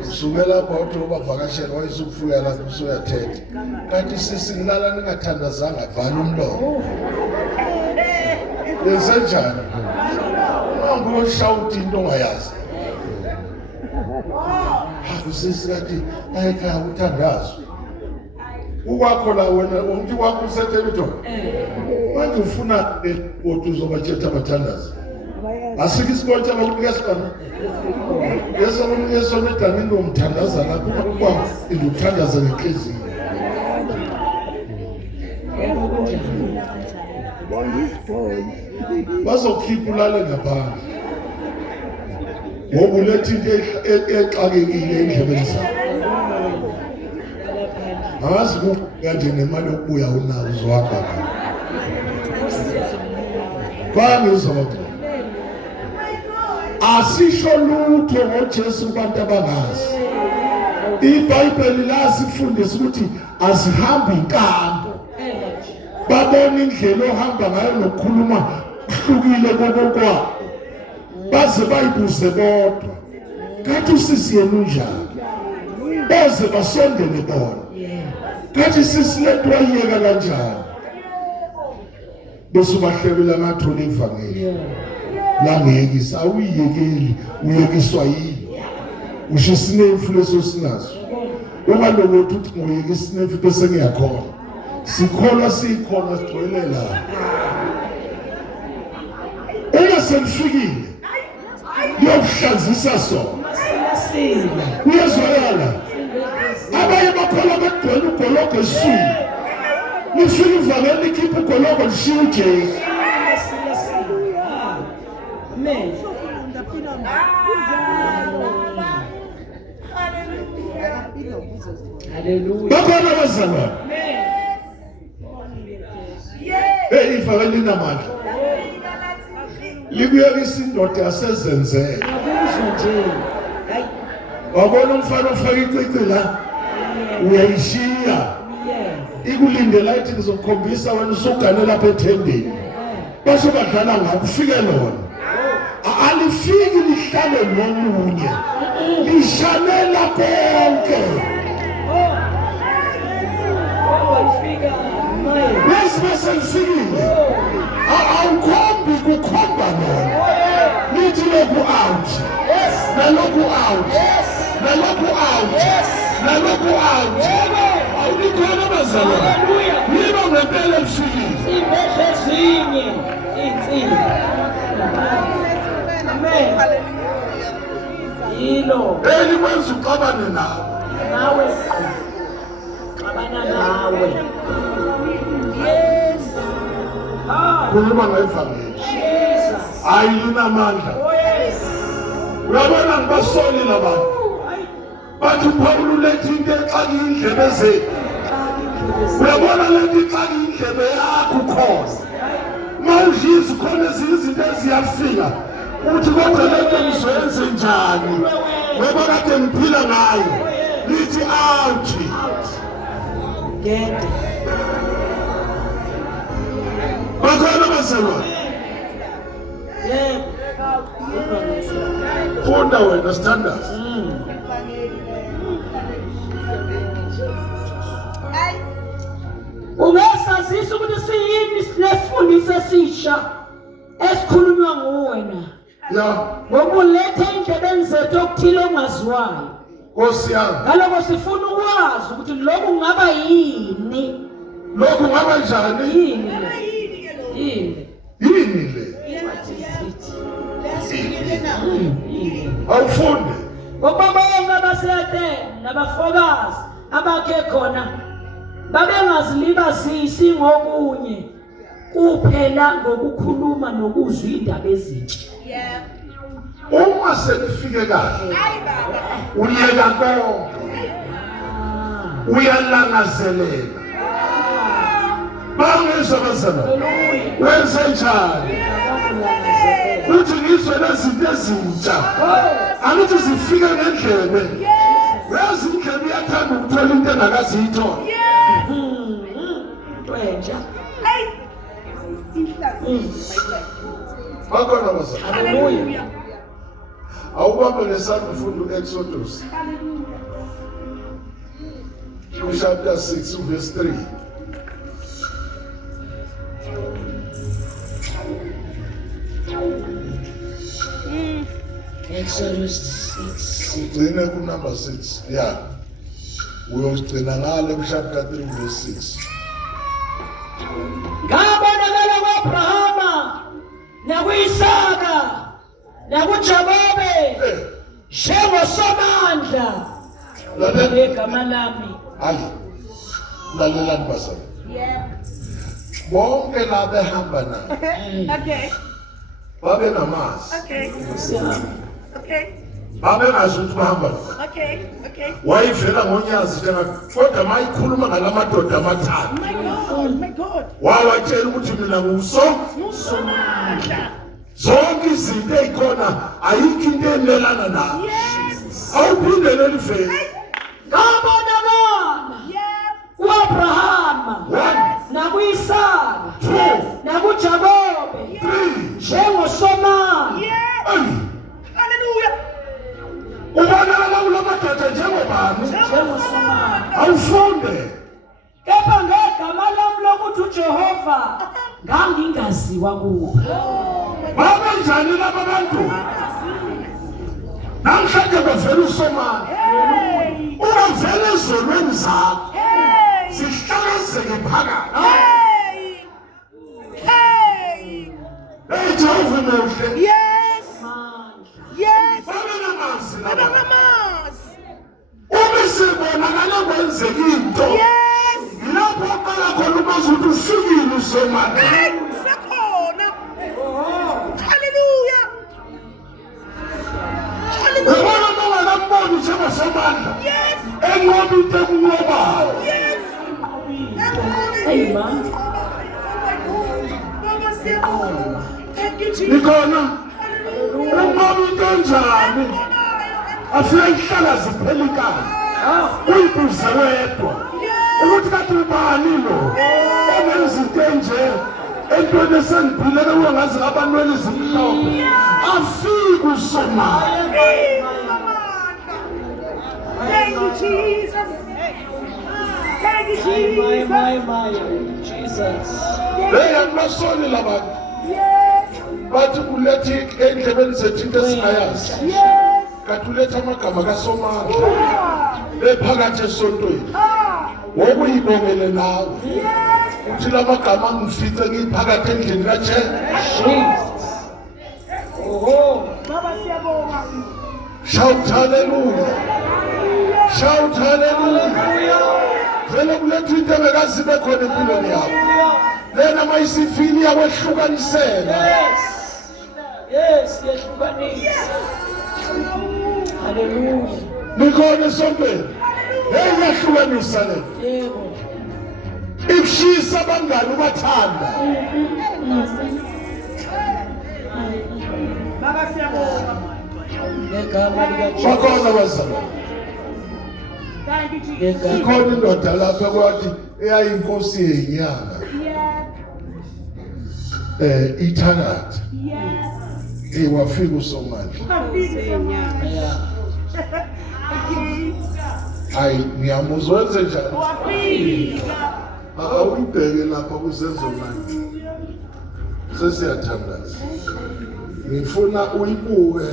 usuke lapha uthi ubavakashela wayesukufika lapho usuyathetha, kanti sisi ngilala ningathandazanga vala umlomo. Yenzenjani? Ungangoshawuti into ongayazi. Usisi kathi ayikhaya uthandazwe ukwakho la wena umuntu wakho usethelithona manje ufuna kodwa uzobathetha abathandazi. Asike isikontsha bakunika sikona yesona edanini lomthandaza lapho ukuba induthandaza ngenhliziyo. Bazokhipha ulale ngaphandle ngoba uletha into exakekile endlebeni zakho. Angazi kanje nemali yokubuya unawo uzwakho. Bangizwa bakho. Asisho lutho ngoJesu kubantu abangazi. IBhayibheli lasifundisa ukuthi asihambe inkambo. Babona indlela ohamba ngayo nokukhuluma kuhlukile kokokwabo. Baze bayibuze bodwa. Kathi usisi yena unjani? Beze basondele bona. Kathi sisi lethu wayeka kanjani? Bese bahlebela ngathola ivangeli. Langekisa awuyekeli uyekiswa yini? Usho sinefu leso sinazo. Uma lokuthi uthi ngoyeka isinefu bese ngiyakhona. Sikholwa sikhona sigcwele la. Uma senifikile yokuhlanzisa sona. Uyezwakala. Abanye bakholwa begcwele ugologo eswini. Nifika ivangeli likhipha ugologo lishiya uJesu. Amen. Hallelujah. Bakhona bazalwane. Hey, ivangeli linamandla. Libuyekisa indoda yasezenzela. Wabona umfana ofaka icici la uyayishiya ikulindela ithi ngizokukhombisa wena usugane lapha ethendeni. Basho badlala ngakho ufike lona. Alifiki lihlale nomunye. Lishalela konke. Bese lifikile. Awukhombi kukhomba lona. Nithi lokhu out. Nalokhu out. Nalokhu out. Nalokhu out. Awulikhona bazalwane. Niba ngempela lifikile. Ibezinye insini. Amen. Yilo. Eli kwenza uxabane nawe. Nawe xabana nawe. Yes. Khuluma ngevangeli. ayinamandla. Uyabona ngibasoli labantu. Bathi uPawulu lethi into exaka indlebe zethu. Uyabona lethi exaka indlebe yakho khona. Mawudliza khona izinto eziyafika. Uthi kodwa lento ngizoyenze njani? Ngoba kade ngiphila ngayo. Lithi out. Get. Bakhona baselwa. Yeah. Funda wena standards. Ungesazisa ukuthi siyini lesifundiso esisha esikhulunywa nguwena. Ya, Ngokuletha indlebeni zethu okuthile ongaziwayo. Nkosi yami. Ngaloko sifuna ukwazi ukuthi lokhu kungaba yini. Lokhu ngaba njani? Yini le? Yini? Yini le? What is it? Awufunde. Ngoba bonke abasethe nabafokazi abakhe khona babengazilibazisi ngokunye kuphela ngokukhuluma nokuzwa indaba ezintsha. Uma sekufike kahle, uyeka konke. Uyalangazelela. Bangizwa bazana. Wenze njani? Uthi ngizwe lezinto ezintsha. Angithi zifike ngendlebe. Yazi indlebe iyathanda ukuthola into engakaziyithola. Wenja. Bakhona bazana. Hallelujah. Awubambe lesandla ufunda uExodus. Chapter 6 verse 3. Exodus 6. Ugcine ku number 6. Yeah. Uyogcina ngale ku chapter 3 verse 6. Ngabonakala kuAbrahama nakuIsaka nakuJakobe njengosomandla. Ngegama lami. Hayi. Lalelani basana. Bonke la behamba na. Okay. Babe namazi. Okay. Okay. Babe ngazi ukuthi bahamba. Okay. Okay. Wayivela ngonyazi njena kodwa mayikhuluma ngalamadoda amathathu. My God. My God. Wawatshela ukuthi mina Musomandla. zonke izinto ezikhona ayikho into emelana nayo. Yes. Awuphinde lelivele. Ngabonakala kuAbrahama nakuIsaka nakuJakobe njengosomandla. Hallelujah. Ubonakala kulamadoda njengobani? Njengosomandla. Awufunde. Kepha ngegama lami lokuthi uJehova ngangingaziwa kuwo. Babe njani laba bantu? Namhlanje bavela usomandla. Ungavela ezonweni zakho. Sihlakazeke phakathi. Hey Jehova muhle. Yes. Yes. Babe namazi Baba laba. namazi. Uma sibonakala kwenzeka into. Yes. Lapho uqala khona umazi ukuthi ufikile usomandla. Sakhona. Hallelujah. Hallelujah. Ubona mawakamboni njengosomandla. Yes. Enqoba into ekunqobayo. Yes. Hey man. Baba siyabonga. Thank you Jesus. Nikhona unqoba into enjani? Afike ihlala ziphela ikani. Uyibuze wedwa. Ukuthi kathi ubani lo? Ongenza into enje. Entweni esengiphilele uyangazi abanwele izimhlophe. Afike usomandla. Thank you, Jesus. Thank you, Jesus. Jesus. Hey, masoli labantu. Yes. Bathi ulethi endlebeni zethu into esingayazi. Yes. Kanti uletha amagama kaSomandla ephakathi esontweni. Wokuyibongele nawe. Yes. Uthi lamagama ngifice ngiphakathi endlini kaJesu. Jesus. Baba siyabonga. Shout hallelujah. Shout hallelujah. Vele kuletha into engakazibe khona empilweni yakho. Lena mayisifini yakwehlukanisela. Yes, yehlukanisa. Hallelujah. Nikhona esontweni. Hey yahlukanisa le. Yebo. Ibshisa abangani ubathanda. Baba siyabonga. Ngegama likaJesu. Bakhona bazalwane. Thank you, Jesus. Ngegama. Ikhona indoda lapha kwathi eyayinkosi yenyanga. Yes. Ithakathi. Yes. Wafika uSomandla. Hayi ngiyamuzwa wenze njani? Wafika. Awuyibheke lapha kuzenzo manje. Sesiyathandaza. Ngifuna uyibuke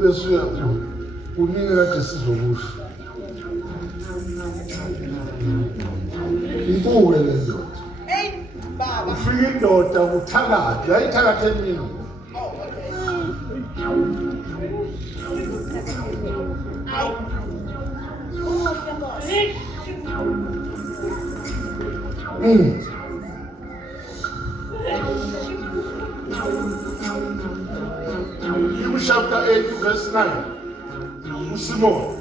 bese uningi kade sizokusho. Ibuke le ndoda. Hey, Baba. Ufika indoda uthakathi, yayithakathi emini. Chapter 8 verse 9. Usimon.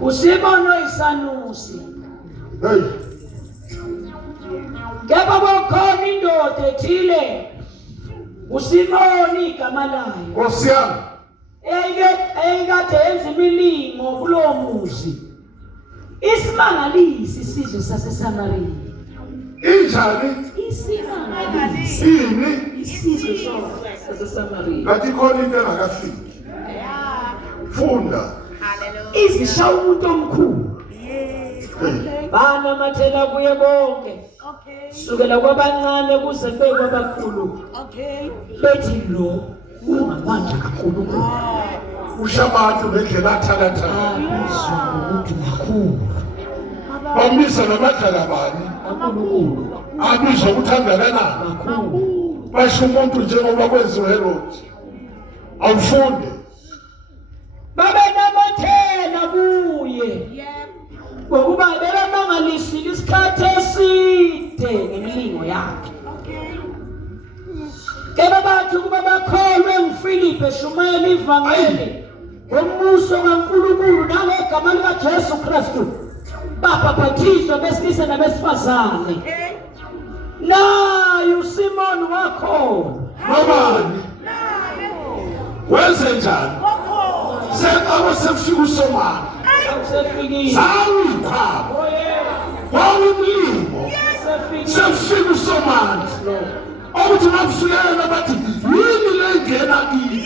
Usimon oyisanusi. Hey. Ngeba kokhona indoda ethile. Usimoni igama layo. Nkosi yami. Eyikade yenza imilingo kulowo muzi. Isimangalisi isizwe saseSamariya. Injani? Isimangalisi Ini? isizwe saseSamariya. Ngathi khona into engakafiki. Funda. Izishawa umuntu omkhulu. Hey. Banamathela kuye bonke. Okay. Sukela kwabancane kuze kube kwabakhulu. Okay. Bethi lo ungamandla kaNkulunkulu. Ushabantu ngendlela athakatha. Abizwa ngokuthi makhulu. Bamisa namadlala bani? kaNkulunkulu. Abizwa ukuthi angakanani. Makhulu. Basho umuntu njengoba kwenziwa Herod. Awufunde. Babenamathela kuye. Yeah. Ngokuba bebemangalisile isikhathi eside ngemilingo yakhe. Okay. Kebe bathi kuba bakholwe nguFilipe eshumayela ivangeli ngombuso kaNkulunkulu nangegama likaJesu Kristu babhaphathizwa besilisa nabesifazane. Okay. Naye uSimon wakhona. Nobani? Wenze njani? Wako. Sekabo sefika uSomandla. Awusefikile. Sawukhwa. Wawumlimo. Sefika uSomandla. Ukuthi makufikela bathi yini le ingena kimi.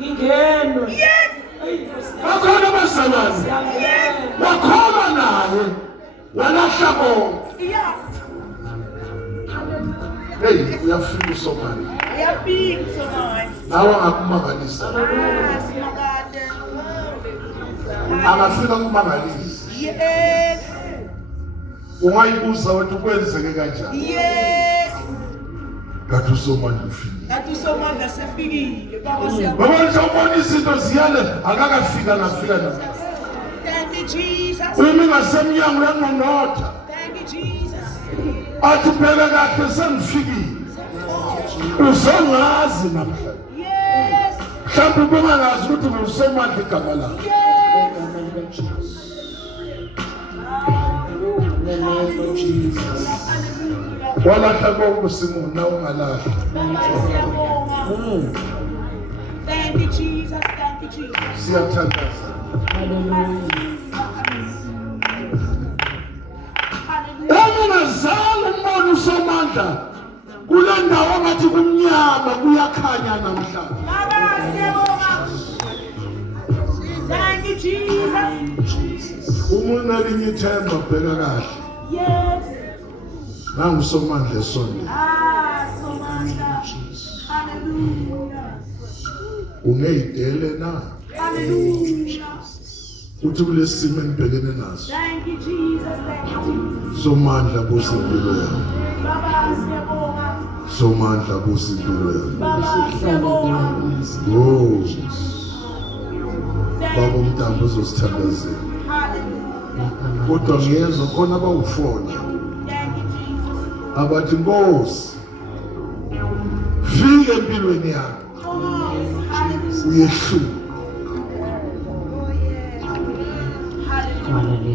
Ingeno. Bakhona abazalwane. Wakhona naye. Walahla bonke. Yeah. Hey, uyafika uSomandla. Uyafika uSomandla. Nawe ngakumangalisa. Simakade. Angafika kumangalisa. Yes. Ungayibuza wethu kwenzeke kanjani? Yes. Kanti uSomandla ufike. Kanti uSomandla sefikile. Baba siyabonga. Ngoba nje ubona izinto ziyale akakafika nafika na. Thank you, Jesus. Uma ngasemnyango yanqonqotha. Thank you, Jesus. Athi phela kahle sengifikile. Uzongazi namhlanje. Yes. Mhlawumbe bungangazi ukuthi nguSomandla igama lakhe. Yes. In the name of Jesus. Walahla konke uSimon na ungalahla. Baba siyabonga. Thank you, Jesus. Thank you, Jesus. Siyathandaza. Hallelujah. Ungazange umbone uSomandla kule ndawo ngathi kumnyama kuyakhanya namhlanje. Baba siyabonga. Thank you, Jesus. Umuntu elinye ithemba bheka kahle. Yes. NanguSomandla esonto. Somandla. Hallelujah. Ungeyidele na Hallelujah. uthi kulesimo engibhekene naso. Thank you, Jesus. Thank you, Jesus. Somandla busa impilo yami. Baba siyabonga. Somandla busa impilo yami. Baba siyabonga. Oh, Thank baba you. umdambo uzosithandazela. Hallelujah. Kodwa ngiyezwa khona abawufona Thank you, Jesus. abathi Nkosi Fika empilweni yakho. Uyeshula. Hallelujah.